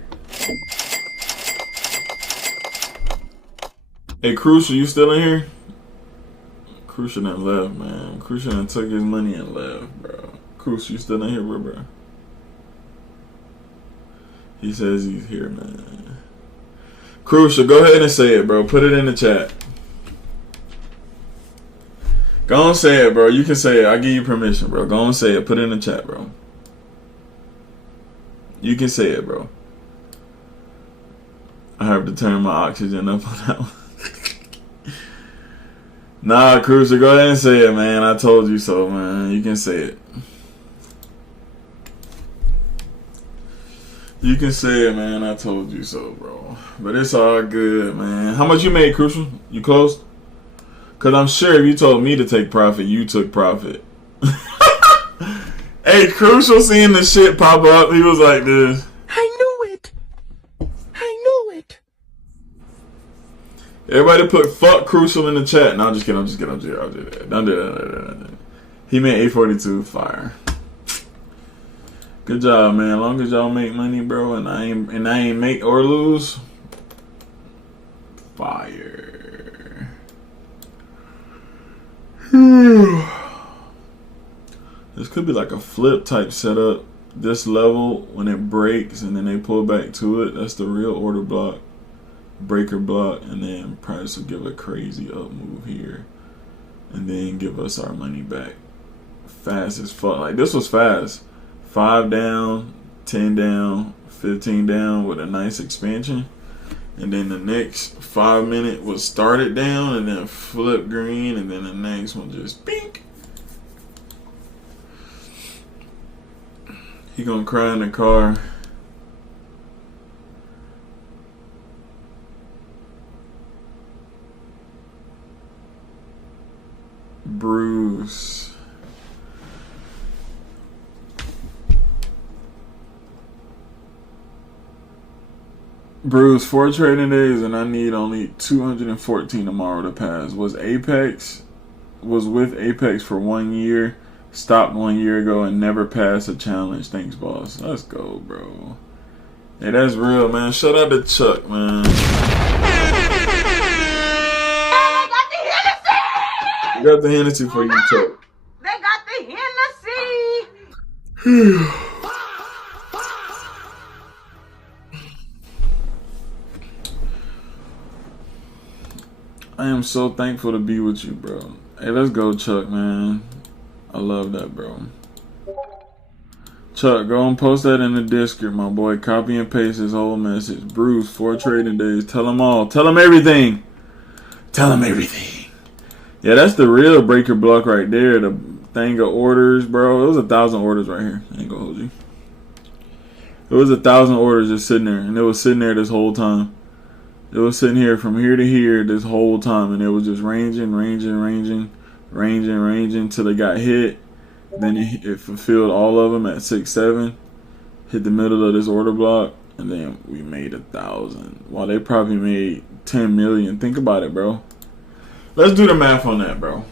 Hey, Crucial, you still in here? Crucial done left, man. Crucial done took his money and left, bro. Crucial, you still in here, bro? He says he's here, man. Crucial, go ahead and say it, bro. Put it in the chat. Go on, say it, bro. You can say it. I give you permission, bro. Go on, say it. Put it in the chat, bro. You can say it, bro. I have to turn my oxygen up on that one. Nah, Cruiser, go ahead and say it, man. I told you so, man. You can say it. You can say it, man. I told you so, bro. But it's all good, man. How much you made, Crucial? You closed? Because I'm sure if you told me to take profit, you took profit. Hey, Crucial seeing the shit pop up, he was like this. I knew it. I knew it. Everybody put fuck Crucial in the chat. No, I'm just kidding. Don't do that. Don't do that. He made 842. Fire. Good job, man. As long as y'all make money, bro, and I ain't make or lose. Fire. This could be like a flip type setup. This level, when it breaks and then they pull back to it, that's the real order block. Breaker block, and then price will give a crazy up move here. And then give us our money back. Fast as fuck. Like, this was fast. 5 down, 10 down, 15 down with a nice expansion. And then the next 5 minute was started down and then flip green, and then the next one just pink. He gonna cry in the car. Bruce. Bruce, 4 trading days and I need only 214 tomorrow to pass. Was with Apex for 1 year, stopped 1 year ago and never passed a challenge. Thanks, boss. Let's go, bro. Hey, that's real, man. Shout out to Chuck, man. They got the Hennessy! We got the Hennessy for you, Chuck. They got the Hennessy! I am so thankful to be with you, bro. Hey, let's go, Chuck, man. I love that, bro. Chuck, go and post that in the Discord, my boy. Copy and paste his whole message. Bruce, 4 trading days. Tell them all. Tell them everything. Tell them everything. Yeah, that's the real breaker block right there. The thing of orders, bro. It was 1,000 orders right here. I ain't gonna hold you. It was 1,000 orders just sitting there. And it was sitting there this whole time. It was sitting here from here to here this whole time, and it was just ranging till they got hit. Then it fulfilled all of them at 6-7, hit the middle of this order block, and then we made 1,000. While they probably made 10 million. Think about it, bro. Let's do the math on that, bro.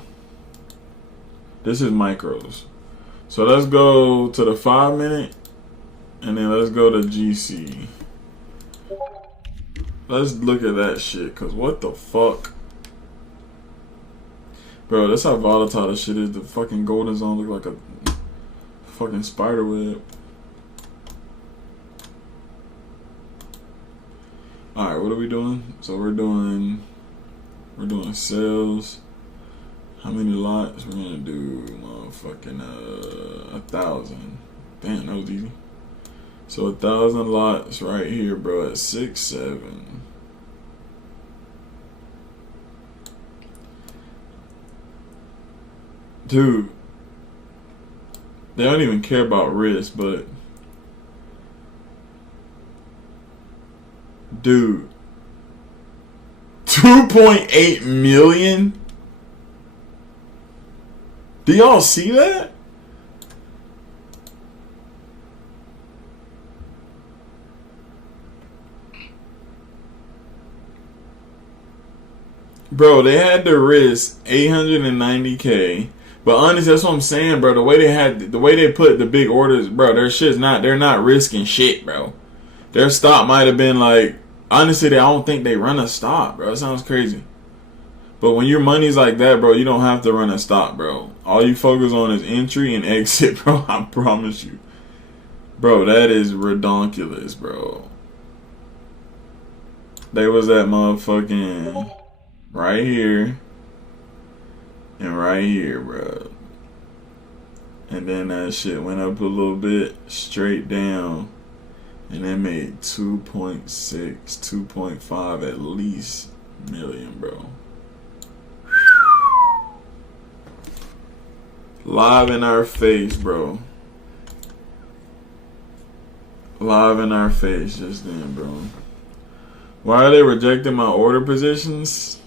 This is micros. So let's go to the 5 minute, and then let's go to GC. Let's look at that shit, cause what the fuck? Bro, that's how volatile this shit is. The fucking golden zone look like a fucking spider web. Alright, what are we doing? So we're doing sales. How many lots? We're gonna do motherfucking 1,000. Damn, that was easy. So 1,000 lots right here, bro, at 6-7. Dude, they don't even care about risk, but dude, 2.8 million? Do y'all see that? Bro, they had to risk 890K. But honestly, that's what I'm saying, bro. The way they put the big orders, bro, they're not risking shit, bro. Their stop might have been like, honestly, I don't think they run a stop, bro. It sounds crazy. But when your money's like that, bro, you don't have to run a stop, bro. All you focus on is entry and exit, bro. I promise you. Bro, that is redonkulous, bro. They was at motherfucking right here and right here, bro. And then that shit went up a little bit, straight down. And they made 2.6, 2.5 at least million, bro. Live in our face, bro. Live in our face just then, bro. Why are they rejecting my order positions?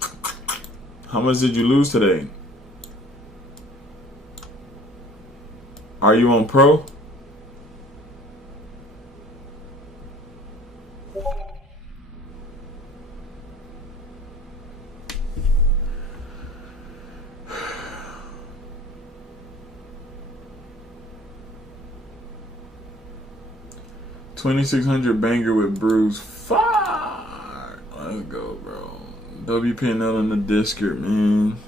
How much did you lose today? Are you on pro? $2,600 banger with Bruce. Fuck! Let's go, bro. WPNL in the district, man.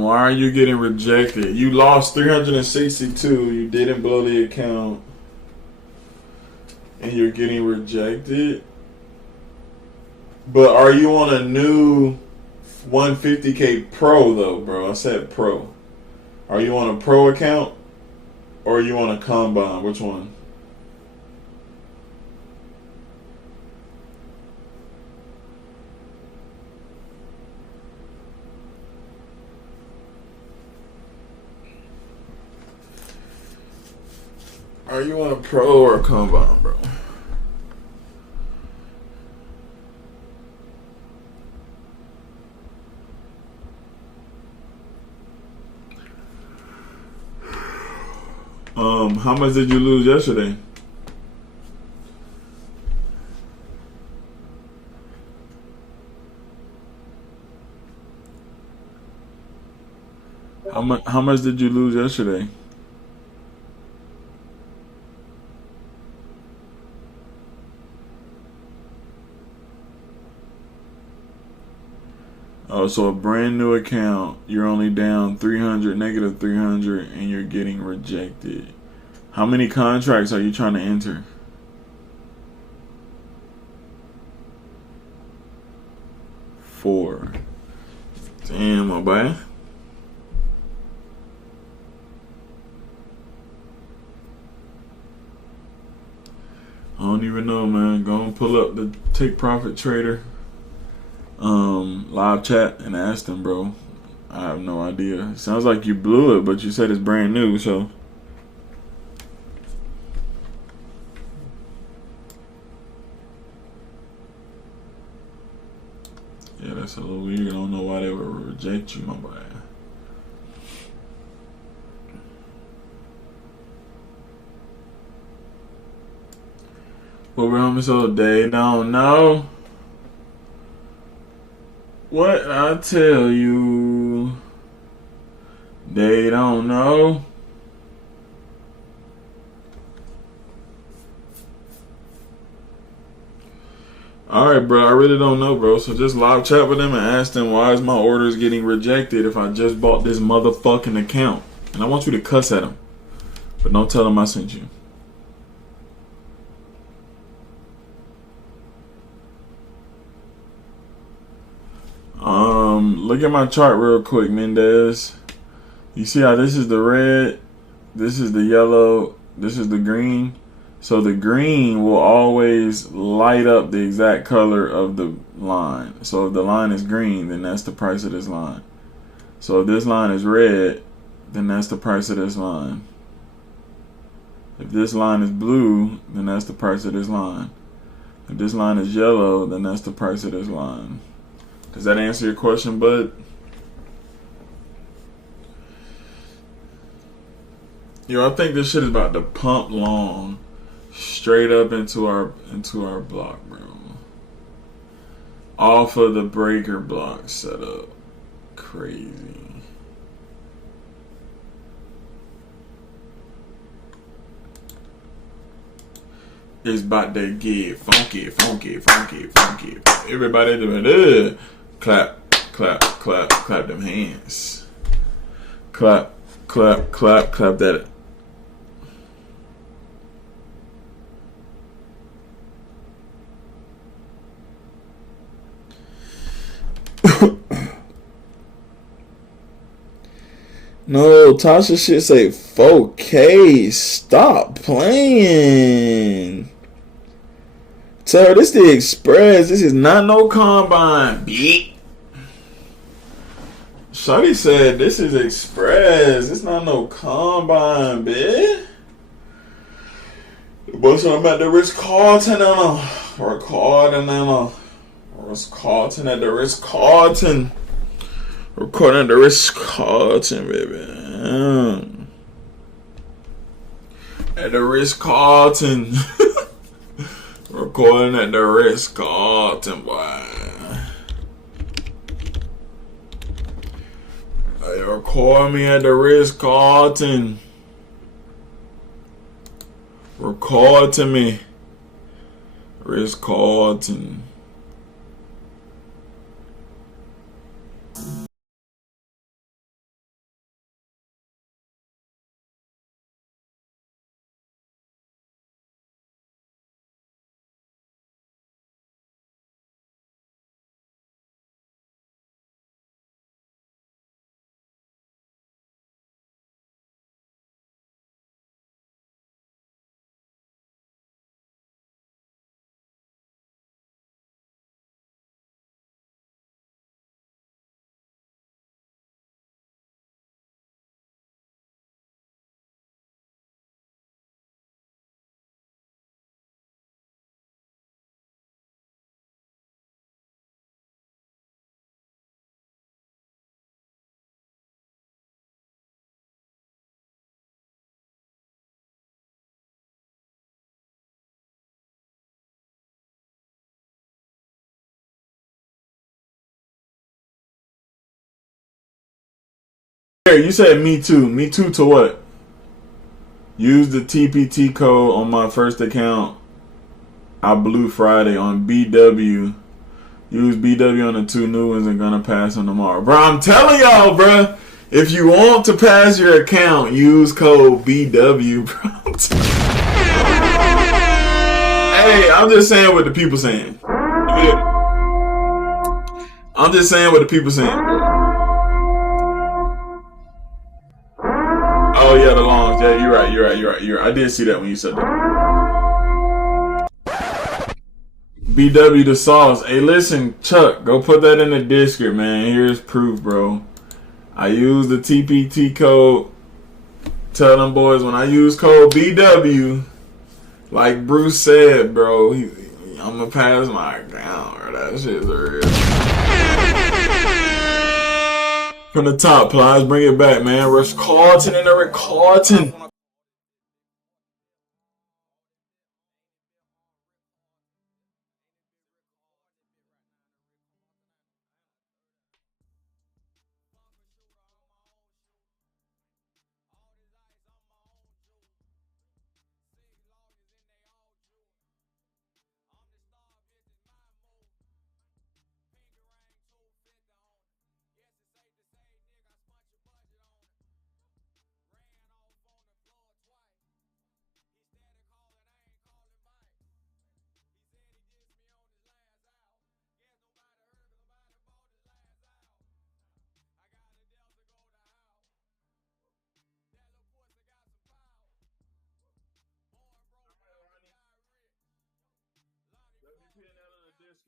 Why are you getting rejected? You lost 362. You didn't blow the account. And you're getting rejected? But are you on a new 150K Pro, though, bro? I said Pro. Are you on a Pro account? Or are you on a Combine? Which one? Are you on a Pro or a Combine, bro? How much did you lose yesterday? How much did you lose yesterday? Oh, so a brand new account, you're only down 300, negative 300, and you're getting rejected. How many contracts are you trying to enter? 4. Damn, my boy. I don't even know, man. Go and pull up the Take Profit Trader live chat and ask them, bro. I have no idea. Sounds like you blew it, but you said it's brand new, so. Yeah, that's a little weird. I don't know why they would reject you, my boy. What we're home so they don't know what I tell you. They don't know. Alright, bro, I really don't know, bro. So just live chat with them and ask them why is my orders getting rejected if I just bought this motherfucking account. And I want you to cuss at them. But don't tell them I sent you. Look at my chart real quick, Mendez. You see how this is the red, this is the yellow, this is the green. So the green will always light up the exact color of the line. So if the line is green, then that's the price of this line. So if this line is red, then that's the price of this line. If this line is blue, then that's the price of this line. If this line is yellow, then that's the price of this line. Does that answer your question, bud? Yo, I think this shit is about to pump long straight up into our block, bro. Off of the breaker block setup. Crazy. It's about to get funky, funky, funky, funky. Everybody doing it. Clap, clap, clap, clap them hands. Clap, clap, clap, clap that. No, Tasha shit say 4K. Stop playing. Tell her this the Express. This is not no Combine. Beat. Shawty said this is Express. It's not no Combine, bitch. But so I'm at the Ritz-Carlton and recording and Ritz-Carlton at the Ritz-Carlton. Recording at the Ritz-Carlton, baby. At the Ritz-Carlton. Recording at the Ritz-Carlton, boy. They record me at the Ritz-Carlton. Record to me. Ritz-Carlton. You said me too. Me too to what? Use the TPT code on my first account. I blew Friday on BW. Use BW on the 2 new ones and gonna pass them tomorrow. Bro, I'm telling y'all, bro. If you want to pass your account, use code BW, bro. Hey, I'm just saying what the people saying. I'm just saying what the people saying. Oh yeah, the longs. Yeah, you're right. I did see that when you said that. BW the sauce. Hey, listen, Chuck, go put that in the Discord, man. Here's proof, bro. I use the TPT code. Tell them boys when I use code BW, like Bruce said, bro, I'm gonna pass my account, bro. That shit's real. From the top, Plies, bring it back, man. Ritz-Carlton and the Ritz-Carlton.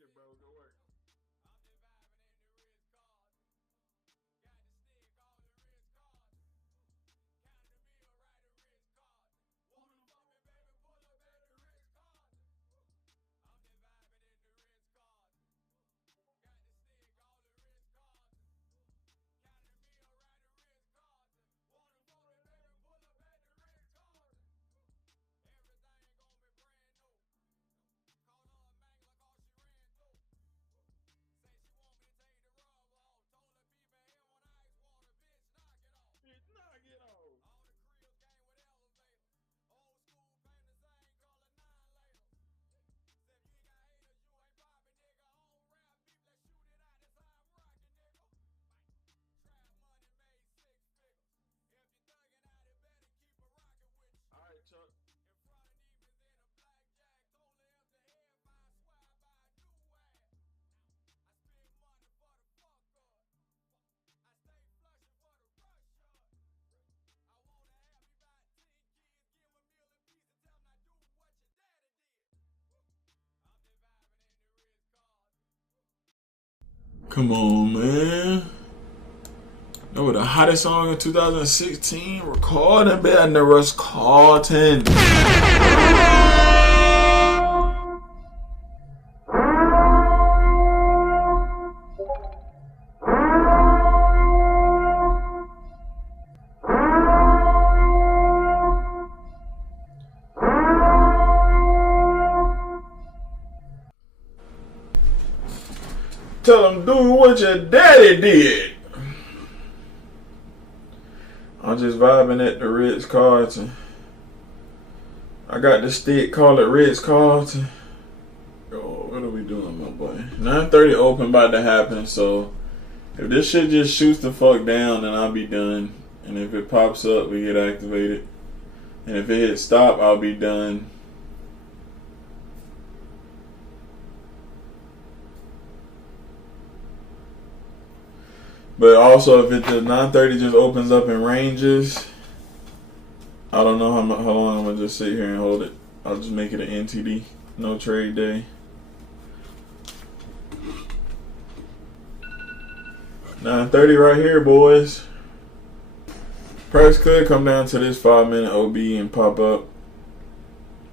biscuit, bro. Good work. Knock it off. All right, Chuck. Come on, man. That was the hottest song in 2016. Recording better than Russ Carlton. Tell him do what your daddy did. I'm just vibing at the Ritz Carlton. I got the stick, call it Ritz Carlton. Oh, what are we doing, my boy? 9:30 open about to happen, so if this shit just shoots the fuck down, then I'll be done. And if it pops up, we get activated. And if it hits stop, I'll be done. But also, if the 9:30 just opens up in ranges, I don't know how long I'm gonna just sit here and hold it. I'll just make it an NTD, no trade day. 9:30 right here, boys. Price could come down to this 5-minute OB and pop up.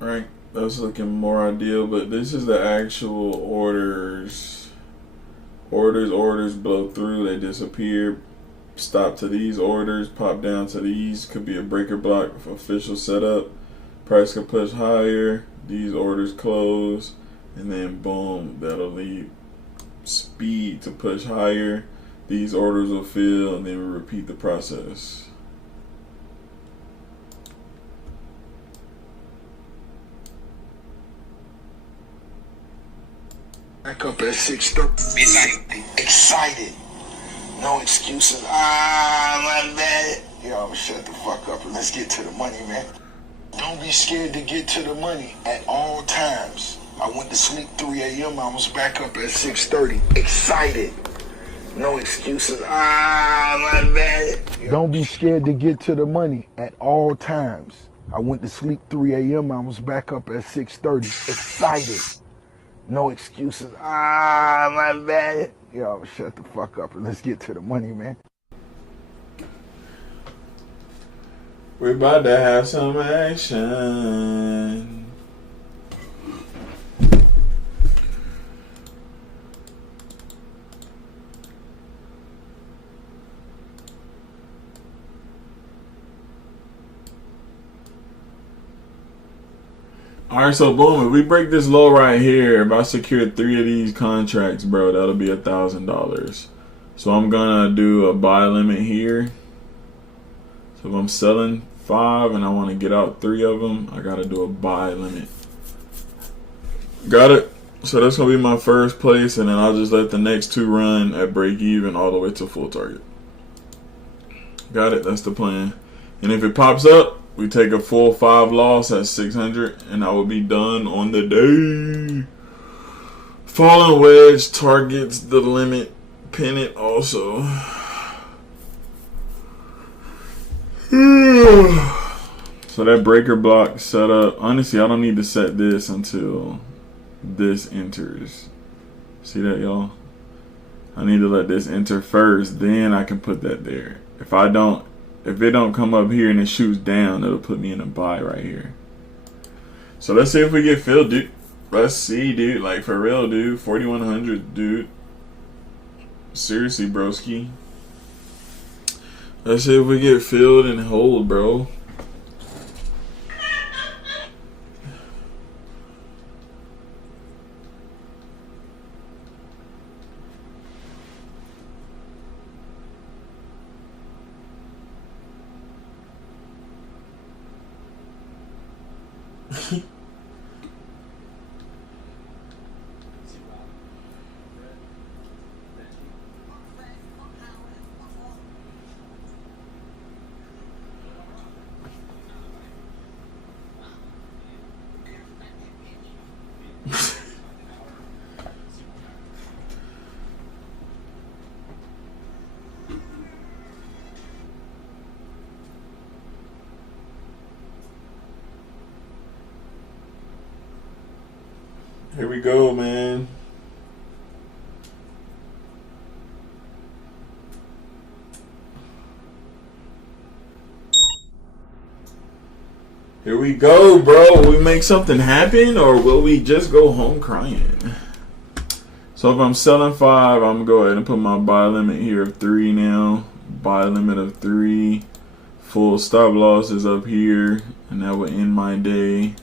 Right, that's looking more ideal. But this is the actual orders. Orders blow through, they disappear. Stop to these orders, pop down to these. Could be a breaker block for official setup. Price could push higher. These orders close, and then boom, that'll leave speed to push higher. These orders will fill, and then we repeat the process. Back up at 6:30. Excited. No excuses. My bad. Yo, shut the fuck up and let's get to the money, man. Don't be scared to get to the money at all times. I went to sleep 3 a.m. I was back up at 6:30. Excited. No excuses. My bad. Don't be scared to get to the money at all times. I went to sleep 3 a.m. I was back up at 6:30. Excited. No excuses. My bad. Yo, shut the fuck up and let's get to the money, man. We're about to have some action. Alright, so boom, if we break this low right here, if I secure 3 of these contracts, bro, that'll be $1,000. So I'm gonna do a buy limit here. So if I'm selling 5 and I want to get out 3 of them, I gotta do a buy limit. Got it? So that's gonna be my first place, and then I'll just let the next 2 run at break even all the way to full target. Got it? That's the plan. And if it pops up, we take a full 5 loss at 600, and I will be done on the day. Falling wedge targets the limit pennant also. So that breaker block set up. Honestly, I don't need to set this until this enters. See that, y'all? I need to let this enter first, then I can put that there. If it don't come up here and it shoots down, it'll put me in a buy right here. So let's see if we get filled, dude. Let's see, dude. Like, for real, dude. 4,100, dude. Seriously, broski. Let's see if we get filled and hold, bro. Here we go, man. Here we go, bro. Will we make something happen or will we just go home crying? So if I'm selling 5, I'm going to go ahead and put my buy limit here of 3 now. Buy limit of 3. Full stop loss is up here. And that will end my day.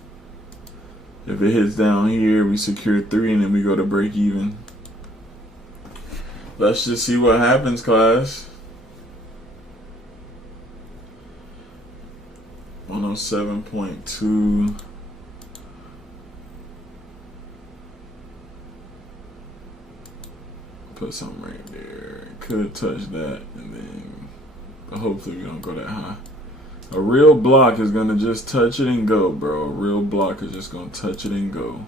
If it hits down here, we secure 3 and then we go to break even. Let's just see what happens, class. 107.2. Put something right there. Could touch that and then, but hopefully we don't go that high. A real block is going to just touch it and go, bro. A real block is just going to touch it and go.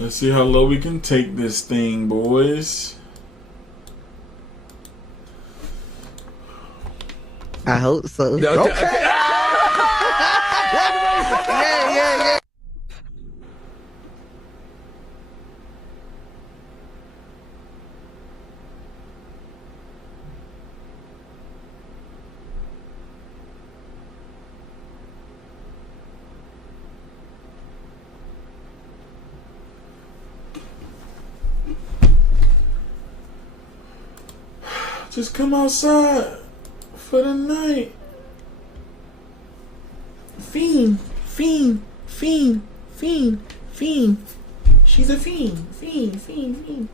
Let's see how low we can take this thing, boys. I hope so. Okay. Yeah. Just come outside for the night. Fiend. She's a fiend. Fiend.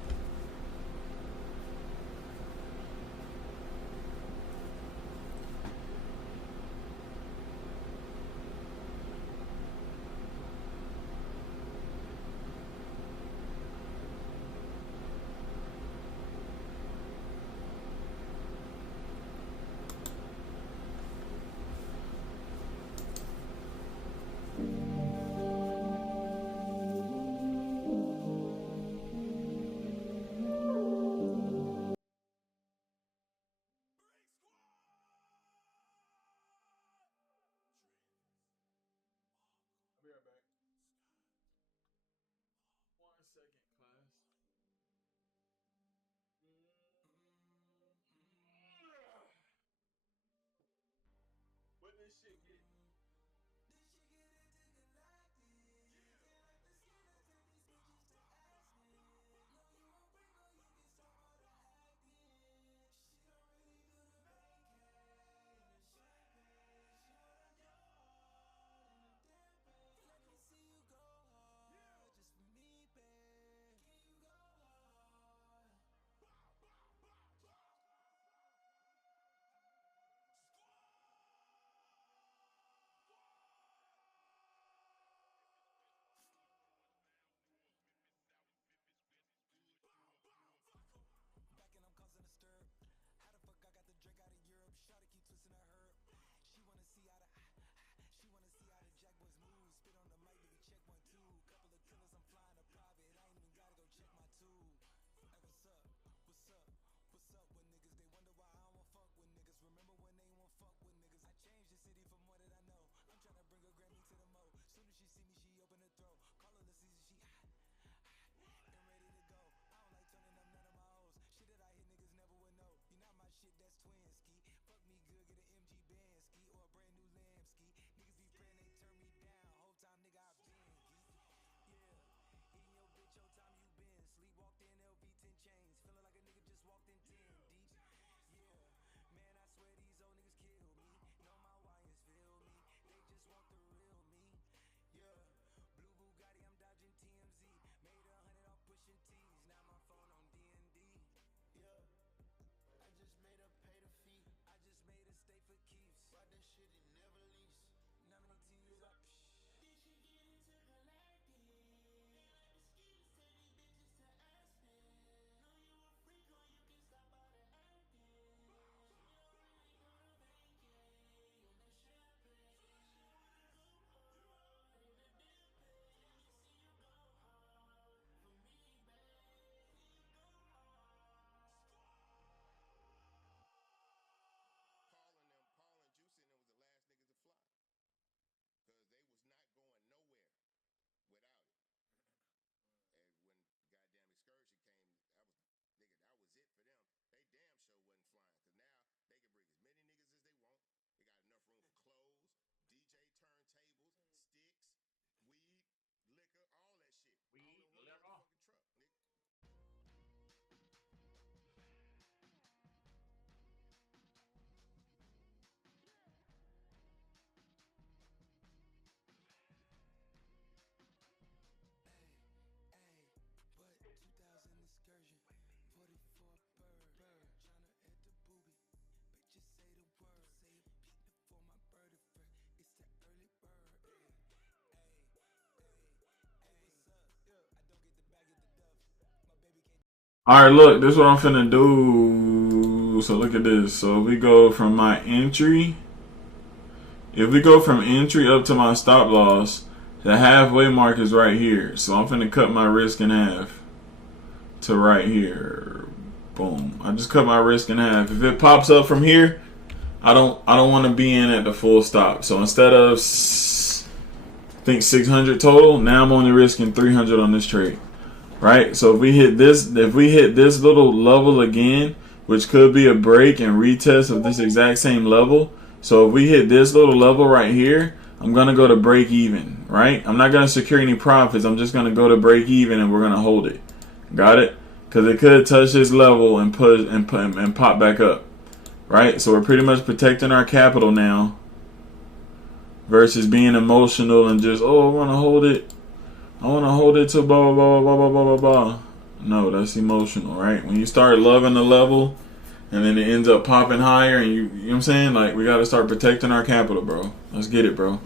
All right, look, this is what I'm finna do. So look at this. So if we go from my entry, if we go from entry up to my stop loss, the halfway mark is right here. So I'm finna cut my risk in half to right here. Boom. I just cut my risk in half. If it pops up from here, I don't want to be in at the full stop. So instead of I think 600 total, now I'm only risking 300 on this trade. Right? So if we hit this little level again, which could be a break and retest of this exact same level. So if we hit this little level right here, I'm going to go to break even, right? I'm not going to secure any profits. I'm just going to go to break even and we're going to hold it. Got it? Because it could touch this level and pop back up. Right? So we're pretty much protecting our capital now versus being emotional and just, oh, I want to hold it. I want to hold it to blah, blah, blah, blah, blah, blah, blah. No, that's emotional, right? When you start loving the level and then it ends up popping higher and you know what I'm saying? Like, we got to start protecting our capital, bro. Let's get it, bro.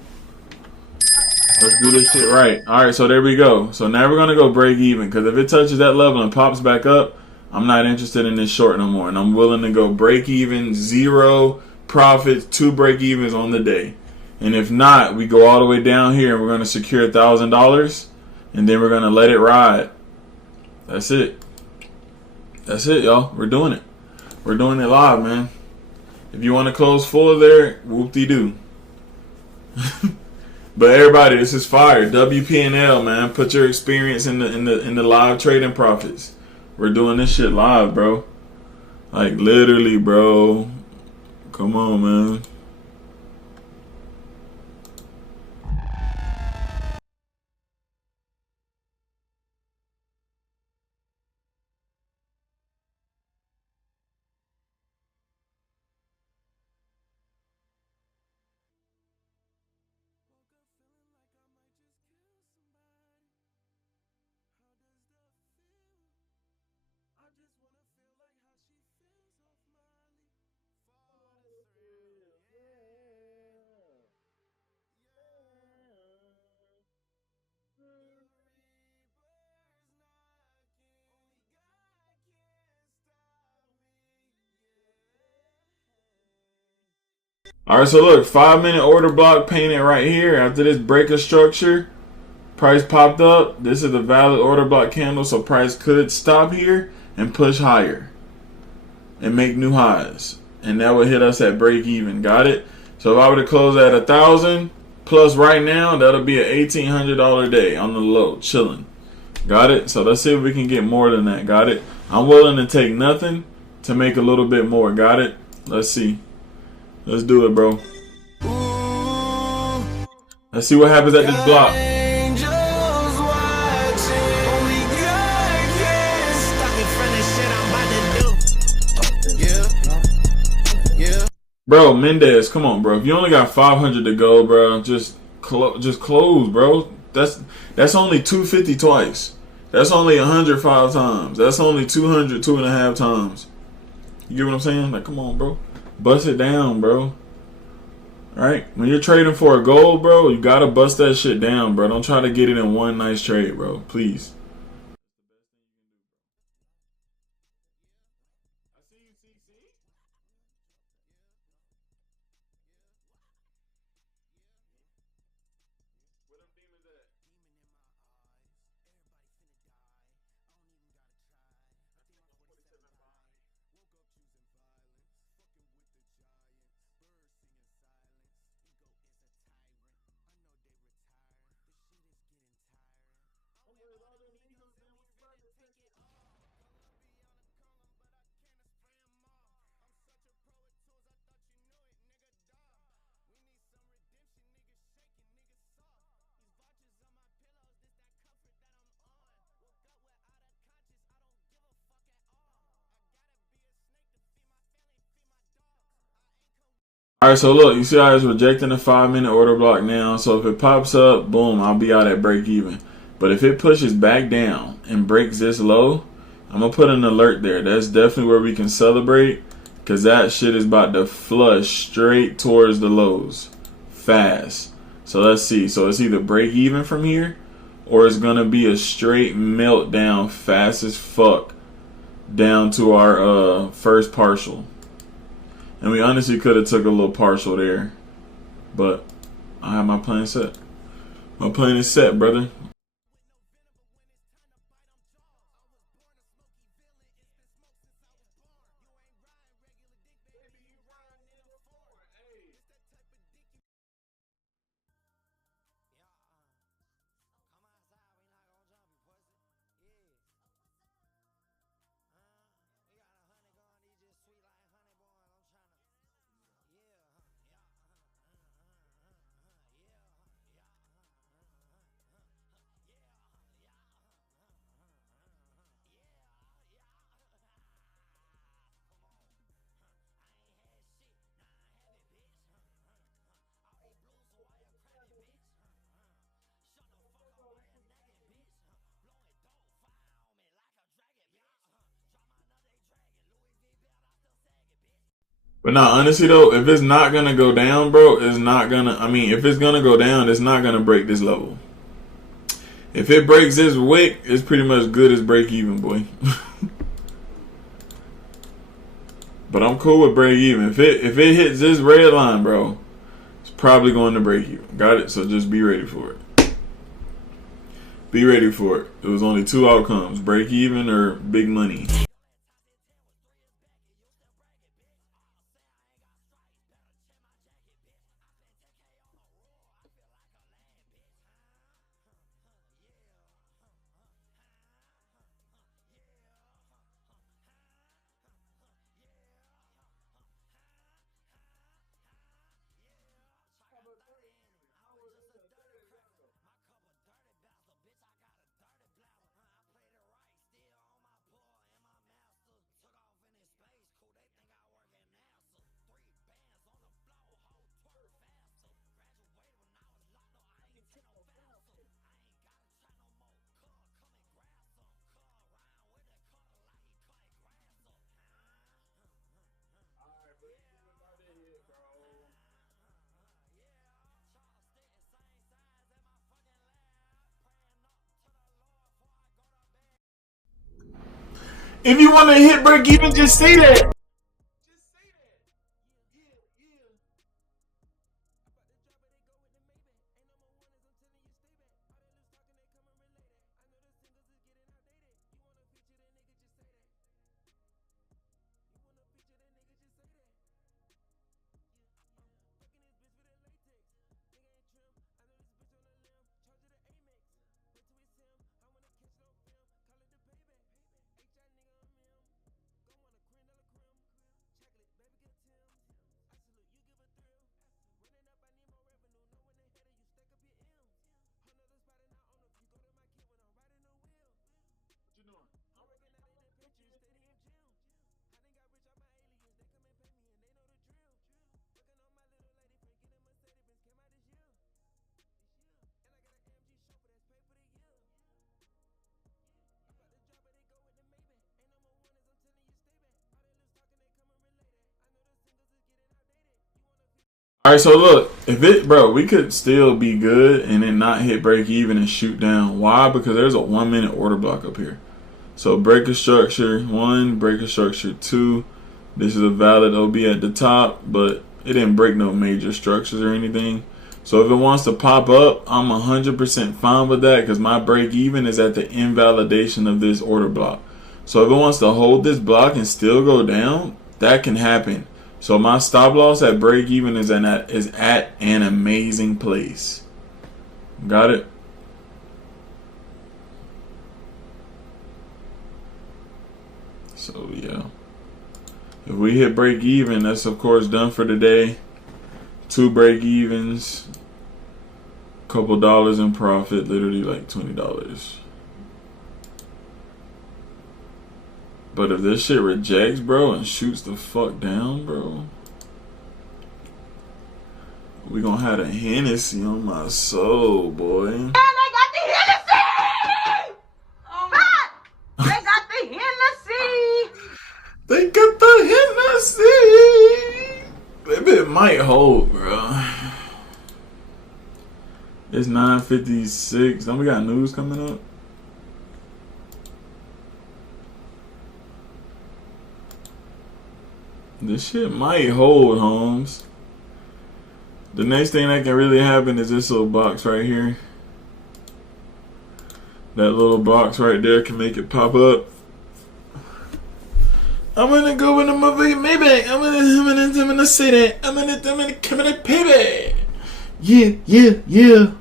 Let's do this shit right. All right, so there we go. So now we're going to go break even because if it touches that level and pops back up, I'm not interested in this short no more. And I'm willing to go break even, 0 profits, 2 break evens on the day. And if not, we go all the way down here and we're going to secure $1,000 and then we're going to let it ride. That's it. That's it, y'all. We're doing it. We're doing it live, man. If you want to close full there, whoop-de-doo. But everybody, this is fire. WPNL, man. Put your experience in the live trading profits. We're doing this shit live, bro. Like literally, bro. Come on, man. All right, so look, 5-minute order block painted right here. After this break of structure, price popped up. This is a valid order block candle, so price could stop here and push higher and make new highs, and that would hit us at break even. Got it? So if I were to close at 1,000 plus right now, that'll be an $1,800 day on the low, chilling. Got it? So let's see if we can get more than that. Got it? I'm willing to take nothing to make a little bit more. Got it? Let's see. Let's do it, bro. Let's see what happens at this block. Bro, Mendez, come on, bro. If you only got 500 to go, bro, just close, bro. That's only 250 twice. That's only 105 times. That's only 200 2.5 times. You get what I'm saying? Like, come on, bro. Bust it down, bro. Right? When you're trading for a goal, bro, you gotta bust that shit down, bro. Don't try to get it in one nice trade, bro. Please. Alright, so look, you see how it's rejecting the 5-minute order block now. So if it pops up, boom, I'll be out at break even. But if it pushes back down and breaks this low, I'm going to put an alert there. That's definitely where we can celebrate, because that shit is about to flush straight towards the lows fast. So let's see. So it's either break even from here, or it's going to be a straight meltdown fast as fuck down to our first partial. And we honestly could have took a little partial there. But I have my plan set. My plan is set, brother. But nah, honestly though, if it's not gonna go down, bro, it's not gonna. I mean, if it's gonna go down, it's not gonna break this level. If it breaks this wick, it's pretty much good as break even, boy. But I'm cool with break even. If it hits this red line, bro, it's probably going to break even. Got it? So just be ready for it. Be ready for it. It was only two outcomes: break even or big money. If you want to hit break even, just say that. Alright, so look, if it, bro, we could still be good and then not hit break even and shoot down. Why? Because there's a 1 minute order block up here. So break a structure 1, break a structure 2. This is a valid OB at the top, but it didn't break no major structures or anything. So if it wants to pop up, I'm 100% fine with that because my break even is at the invalidation of this order block. So if it wants to hold this block and still go down, that can happen. So my stop loss at break even is at an amazing place. Got it? So yeah. If we hit break even, that's of course done for the day. 2 break evens. Couple dollars in profit, literally like $20. But if this shit rejects, bro, and shoots the fuck down, bro, we gonna have a Hennessy on my soul, boy. And they got the Hennessy! Oh my. They got the Hennessy! They got the Hennessy! Maybe it might hold, bro. It's 9:56. Then we got news coming up. This shit might hold, Holmes. The next thing that can really happen is this little box right here. That little box right there can make it pop up. I'm gonna go with the motherfucking Maybach. I'm gonna say that. I'm gonna come in a payback. Yeah. Yeah.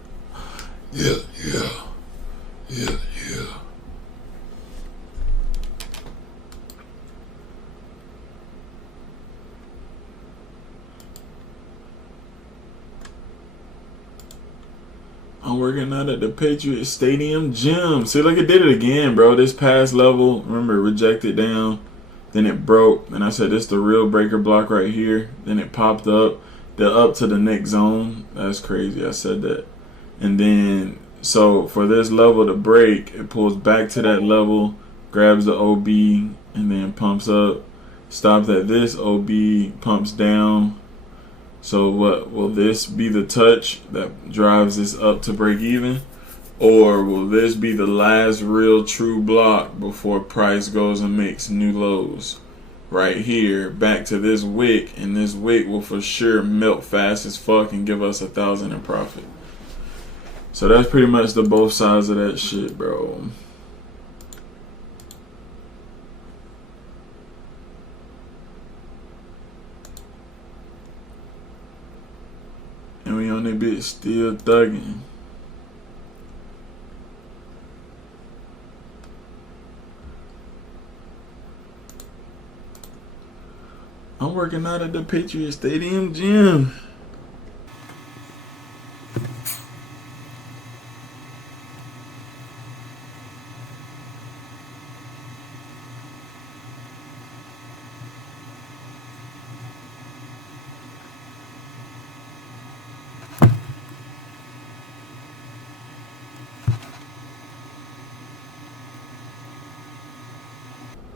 I'm working out at the Patriot Stadium gym. See, look, it did it again, bro. This past level, remember, rejected down. Then it broke. Then I said, this the real breaker block right here. Then it popped up. Then up to the next zone. That's crazy. I said that. And then, so for this level to break, it pulls back to that level, grabs the OB, and then pumps up. Stops at this OB, pumps down. So what, will this be the touch that drives this up to break even? Or will this be the last real true block before price goes and makes new lows? Right here, back to this wick, and this wick will for sure melt fast as fuck and give us 1,000 in profit. So that's pretty much the both sides of that shit, bro. And we on that bitch still thugging. I'm working out at the Patriot Stadium gym.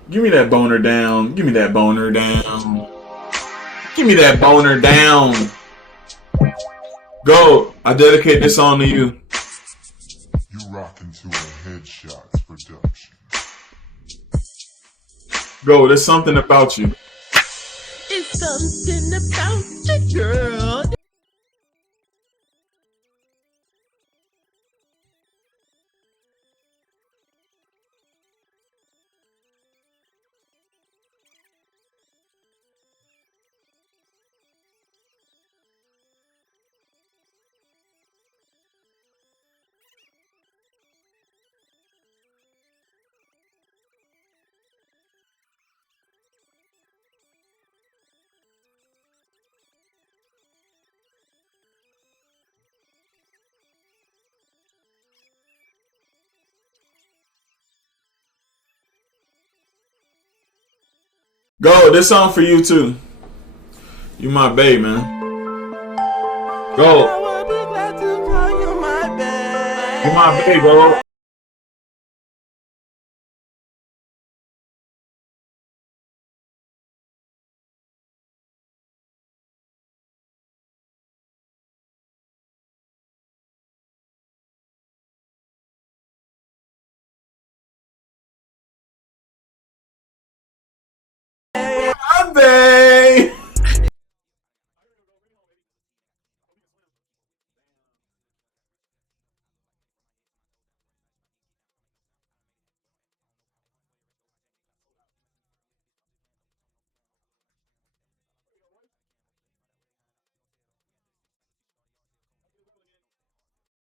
Give me that boner down. Give me that boner down. Give me that boner down. Go. I dedicate this song to you. You rockin' to a Headshots production. Go. There's something about you. It's something about you, girl. Go. This song for you too. You my babe, man. Go. You my babe, bro. My babe.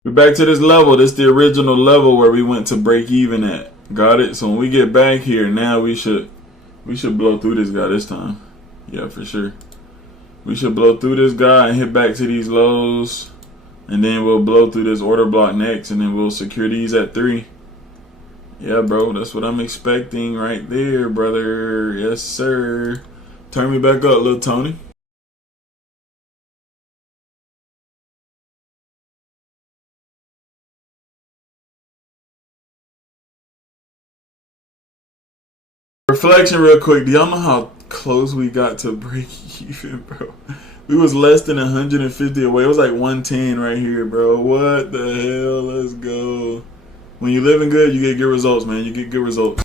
We're back to this level. This is the original level where we went to break even at. Got it? So when we get back here, now we should blow through this guy this time. Yeah, for sure. We should blow through this guy and hit back to these lows. And then we'll blow through this order block next. And then we'll secure these at 3. Yeah, bro. That's what I'm expecting right there, brother. Yes, sir. Turn me back up, little Tony. Reflection real quick. Do y'all know how close we got to break even, bro? We was less than 150 away. It was like 110 right here, bro. What the hell? Let's go. When you living good, you get good results, man. You get good results.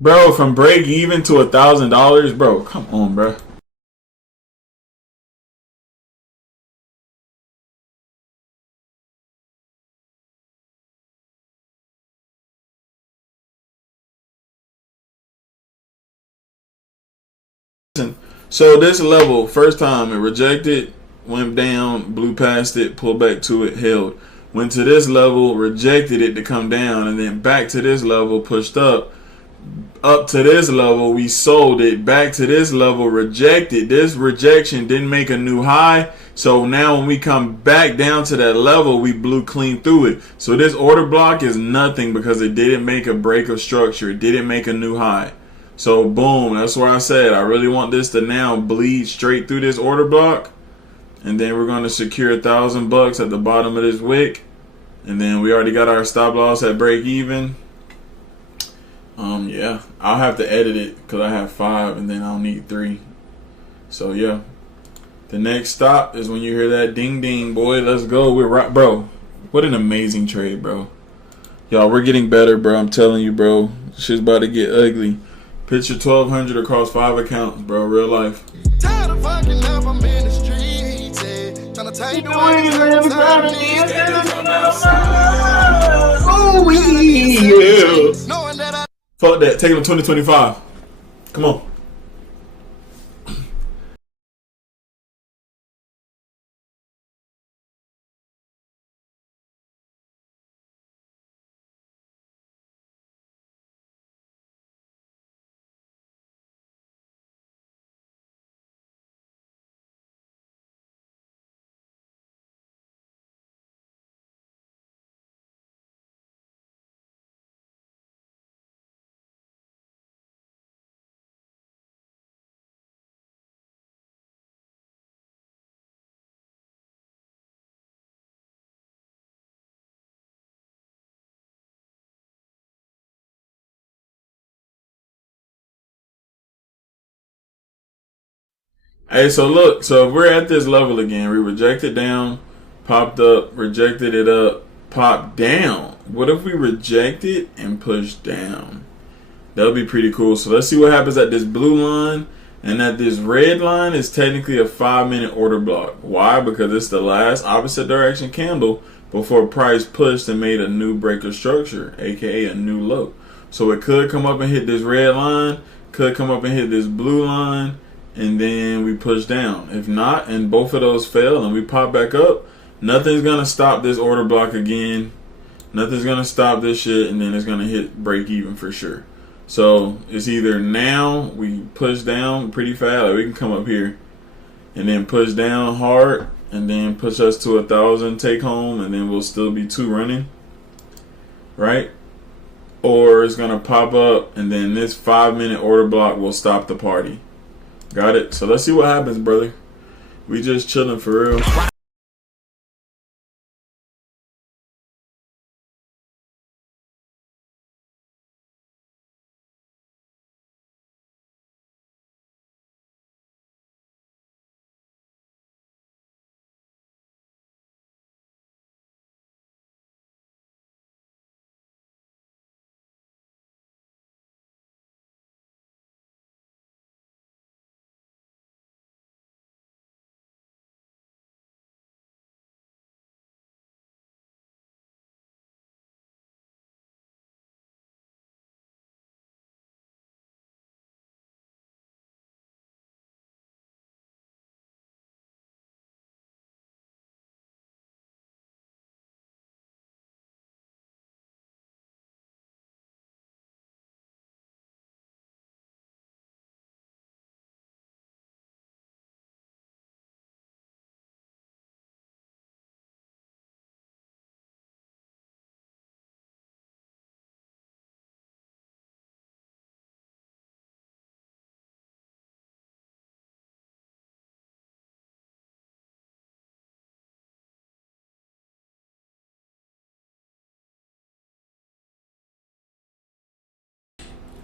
Bro, from break even to $1,000, bro. Come on, bro. So this level, first time it rejected, went down, blew past it, pulled back to it, held. Went to this level, rejected it to come down, and then back to this level, pushed up. Up to this level, we sold it. Back to this level, rejected. This rejection didn't make a new high. So now when we come back down to that level, we blew clean through it. So this order block is nothing because it didn't make a break of structure. It didn't make a new high. So boom, that's where I said I really want this to now bleed straight through this order block. And then we're going to secure $1,000 at the bottom of this wick. And then we already got our stop loss at break even. Yeah, I'll have to edit it because I have 5 and then I'll need 3. So yeah, the next stop is when you hear that ding ding, boy. Let's go. We're right, bro. What an amazing trade, bro. Y'all, we're getting better, bro. I'm telling you, bro. Shit's about to get ugly. Pitch your 1,200 across 5 accounts, bro. Real life. Tired of fucking up, I'm in the streets, trying to take the way Oh, yeah. Fuck that. Take him to 2025. Come on. Hey, so look, so if we're at this level again, we rejected down, popped up, rejected it up, popped down. What if we reject it and push down? That would be pretty cool. So let's see what happens at this blue line, and at this red line is technically a 5-minute order block. Why? Because it's the last opposite direction candle before price pushed and made a new breaker structure, aka a new low. So it could come up and hit this red line, could come up and hit this blue line, and then we push down. If not, and both of those fail and we pop back up, nothing's gonna stop this order block again. Nothing's gonna stop this shit, and then it's gonna hit break even for sure. So it's either now we push down pretty fast, like we can come up here and then push down hard and then push us to 1,000 take home, and then we'll still be 2 running, right? Or it's gonna pop up and then this 5-minute order block will stop the party. Got it? So let's see what happens, brother. We just chilling for real.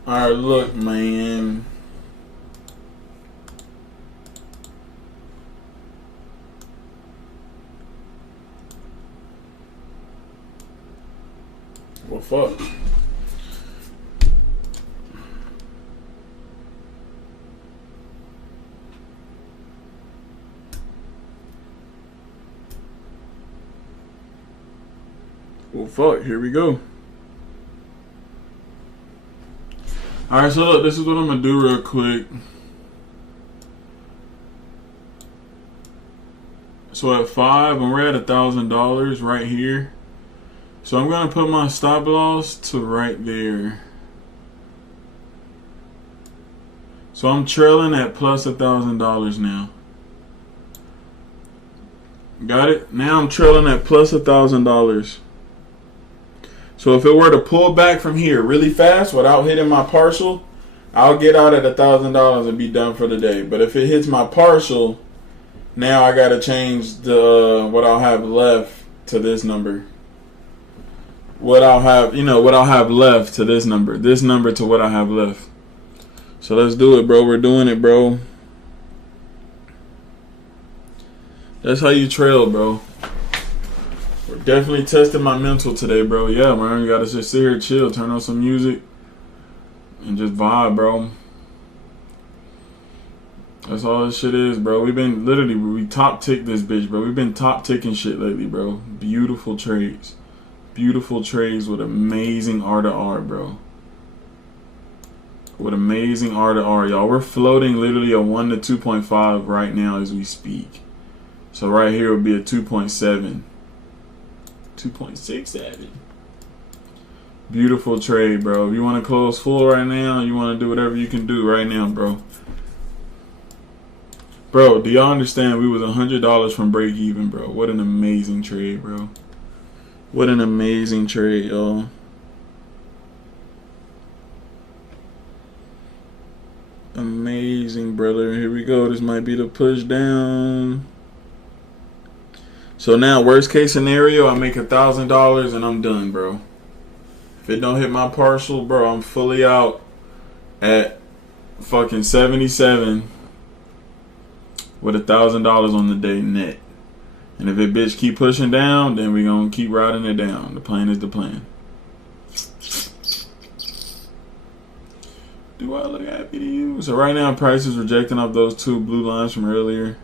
Alright, look, man. Well, fuck. fuck, here we go. Alright, so look, this is what I'm gonna do real quick. So at 5, and we're at $1,000 right here. So I'm gonna put my stop loss to right there. So I'm trailing at plus $1,000 now. Got it? Now I'm trailing at plus $1,000. So if it were to pull back from here really fast without hitting my partial, I'll get out at $1,000 and be done for the day. But if it hits my partial, now I gotta change the what I'll have left to this number. What I'll have, what I'll have left to this number. This number to what I have left. So let's do it, bro. We're doing it, bro. That's how you trail, bro. We're definitely testing my mental today, bro. Yeah, man. You gotta just sit here, chill, turn on some music, and just vibe, bro. That's all this shit is, bro. We've been we top tick this bitch, bro. We've been top ticking shit lately, bro. Beautiful trades. Beautiful trades with amazing R to R, bro. With amazing R to R, y'all. We're floating literally a 1 to 2.5 right now as we speak. So right here would be a 2.7. 2.67. Beautiful trade, bro. If you want to close full right now, you want to do whatever you can do right now, bro. Bro, do y'all understand we was $100 from break even, bro? What an amazing trade, bro. What an amazing trade, y'all. Amazing, brother. Here we go. This might be the push down. So now, worst case scenario, I make $1,000 and I'm done, bro. If it don't hit my partial, bro, I'm fully out at fucking 77 with $1,000 on the day net. And if it bitch keep pushing down, then we gonna keep riding it down. The plan is the plan. Do I look happy to you? So right now, price is rejecting off those two blue lines from earlier.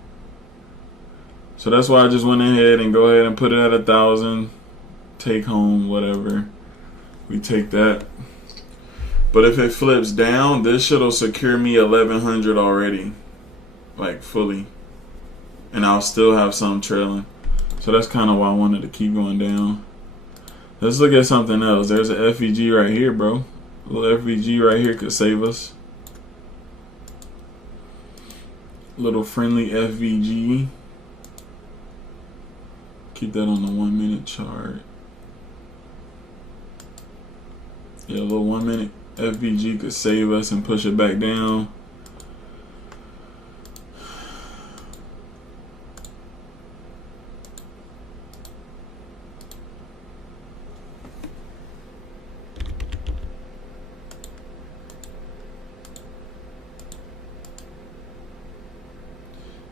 So that's why I just went ahead and go ahead and put it at 1,000. Take home, whatever. We take that. But if it flips down, this shit'll secure me 1,100 already. Like fully. And I'll still have some trailing. So that's kind of why I wanted to keep going down. Let's look at something else. There's an FVG right here, bro. A little FVG right here could save us. Little friendly FVG. Keep that on the 1 minute chart. Yeah, a little 1 minute FVG could save us and push it back down.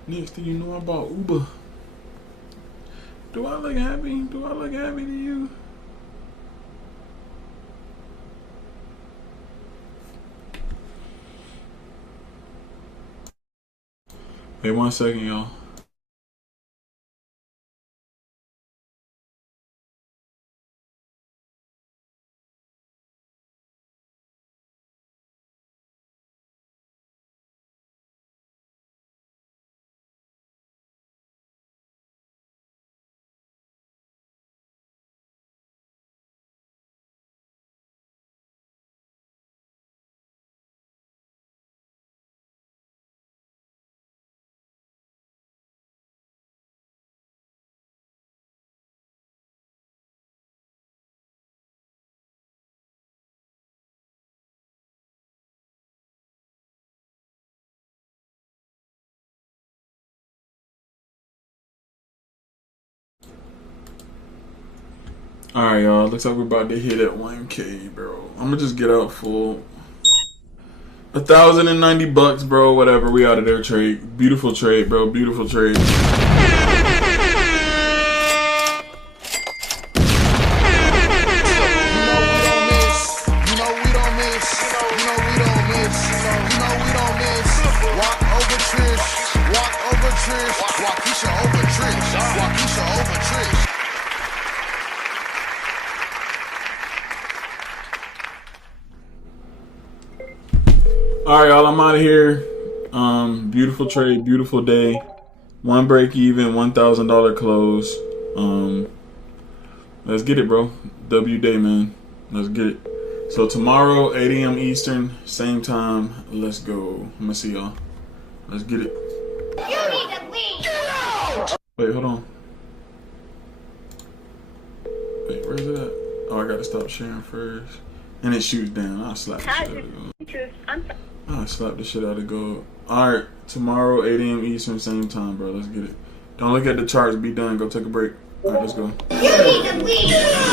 Next thing you know, I bought Uber. Do I look happy? Do I look happy to you? Wait 1 second, y'all. Alright, y'all. Looks like we're about to hit at 1K, bro. I'm gonna just get out full. $1,090, bro. Whatever. We out of there. Trade. Beautiful trade, bro. Beautiful trade. All right, y'all. I'm out of here. Beautiful trade, beautiful day. One break even, $1,000 close. Let's get it, bro. W day, man. Let's get it. So tomorrow, 8 a.m. Eastern, same time. Let's go. I'm gonna see y'all. Let's get it. You need to leave. Get out! Wait, hold on. Wait, where's it at? Oh, I gotta stop sharing first. And it shoots down. I'll slap the shit out of gold. I'll slap the shit out of gold. Alright, tomorrow, 8 a.m. Eastern, same time, bro. Let's get it. Don't look at the charts. Be done. Go take a break. Alright, let's go. You need to leave.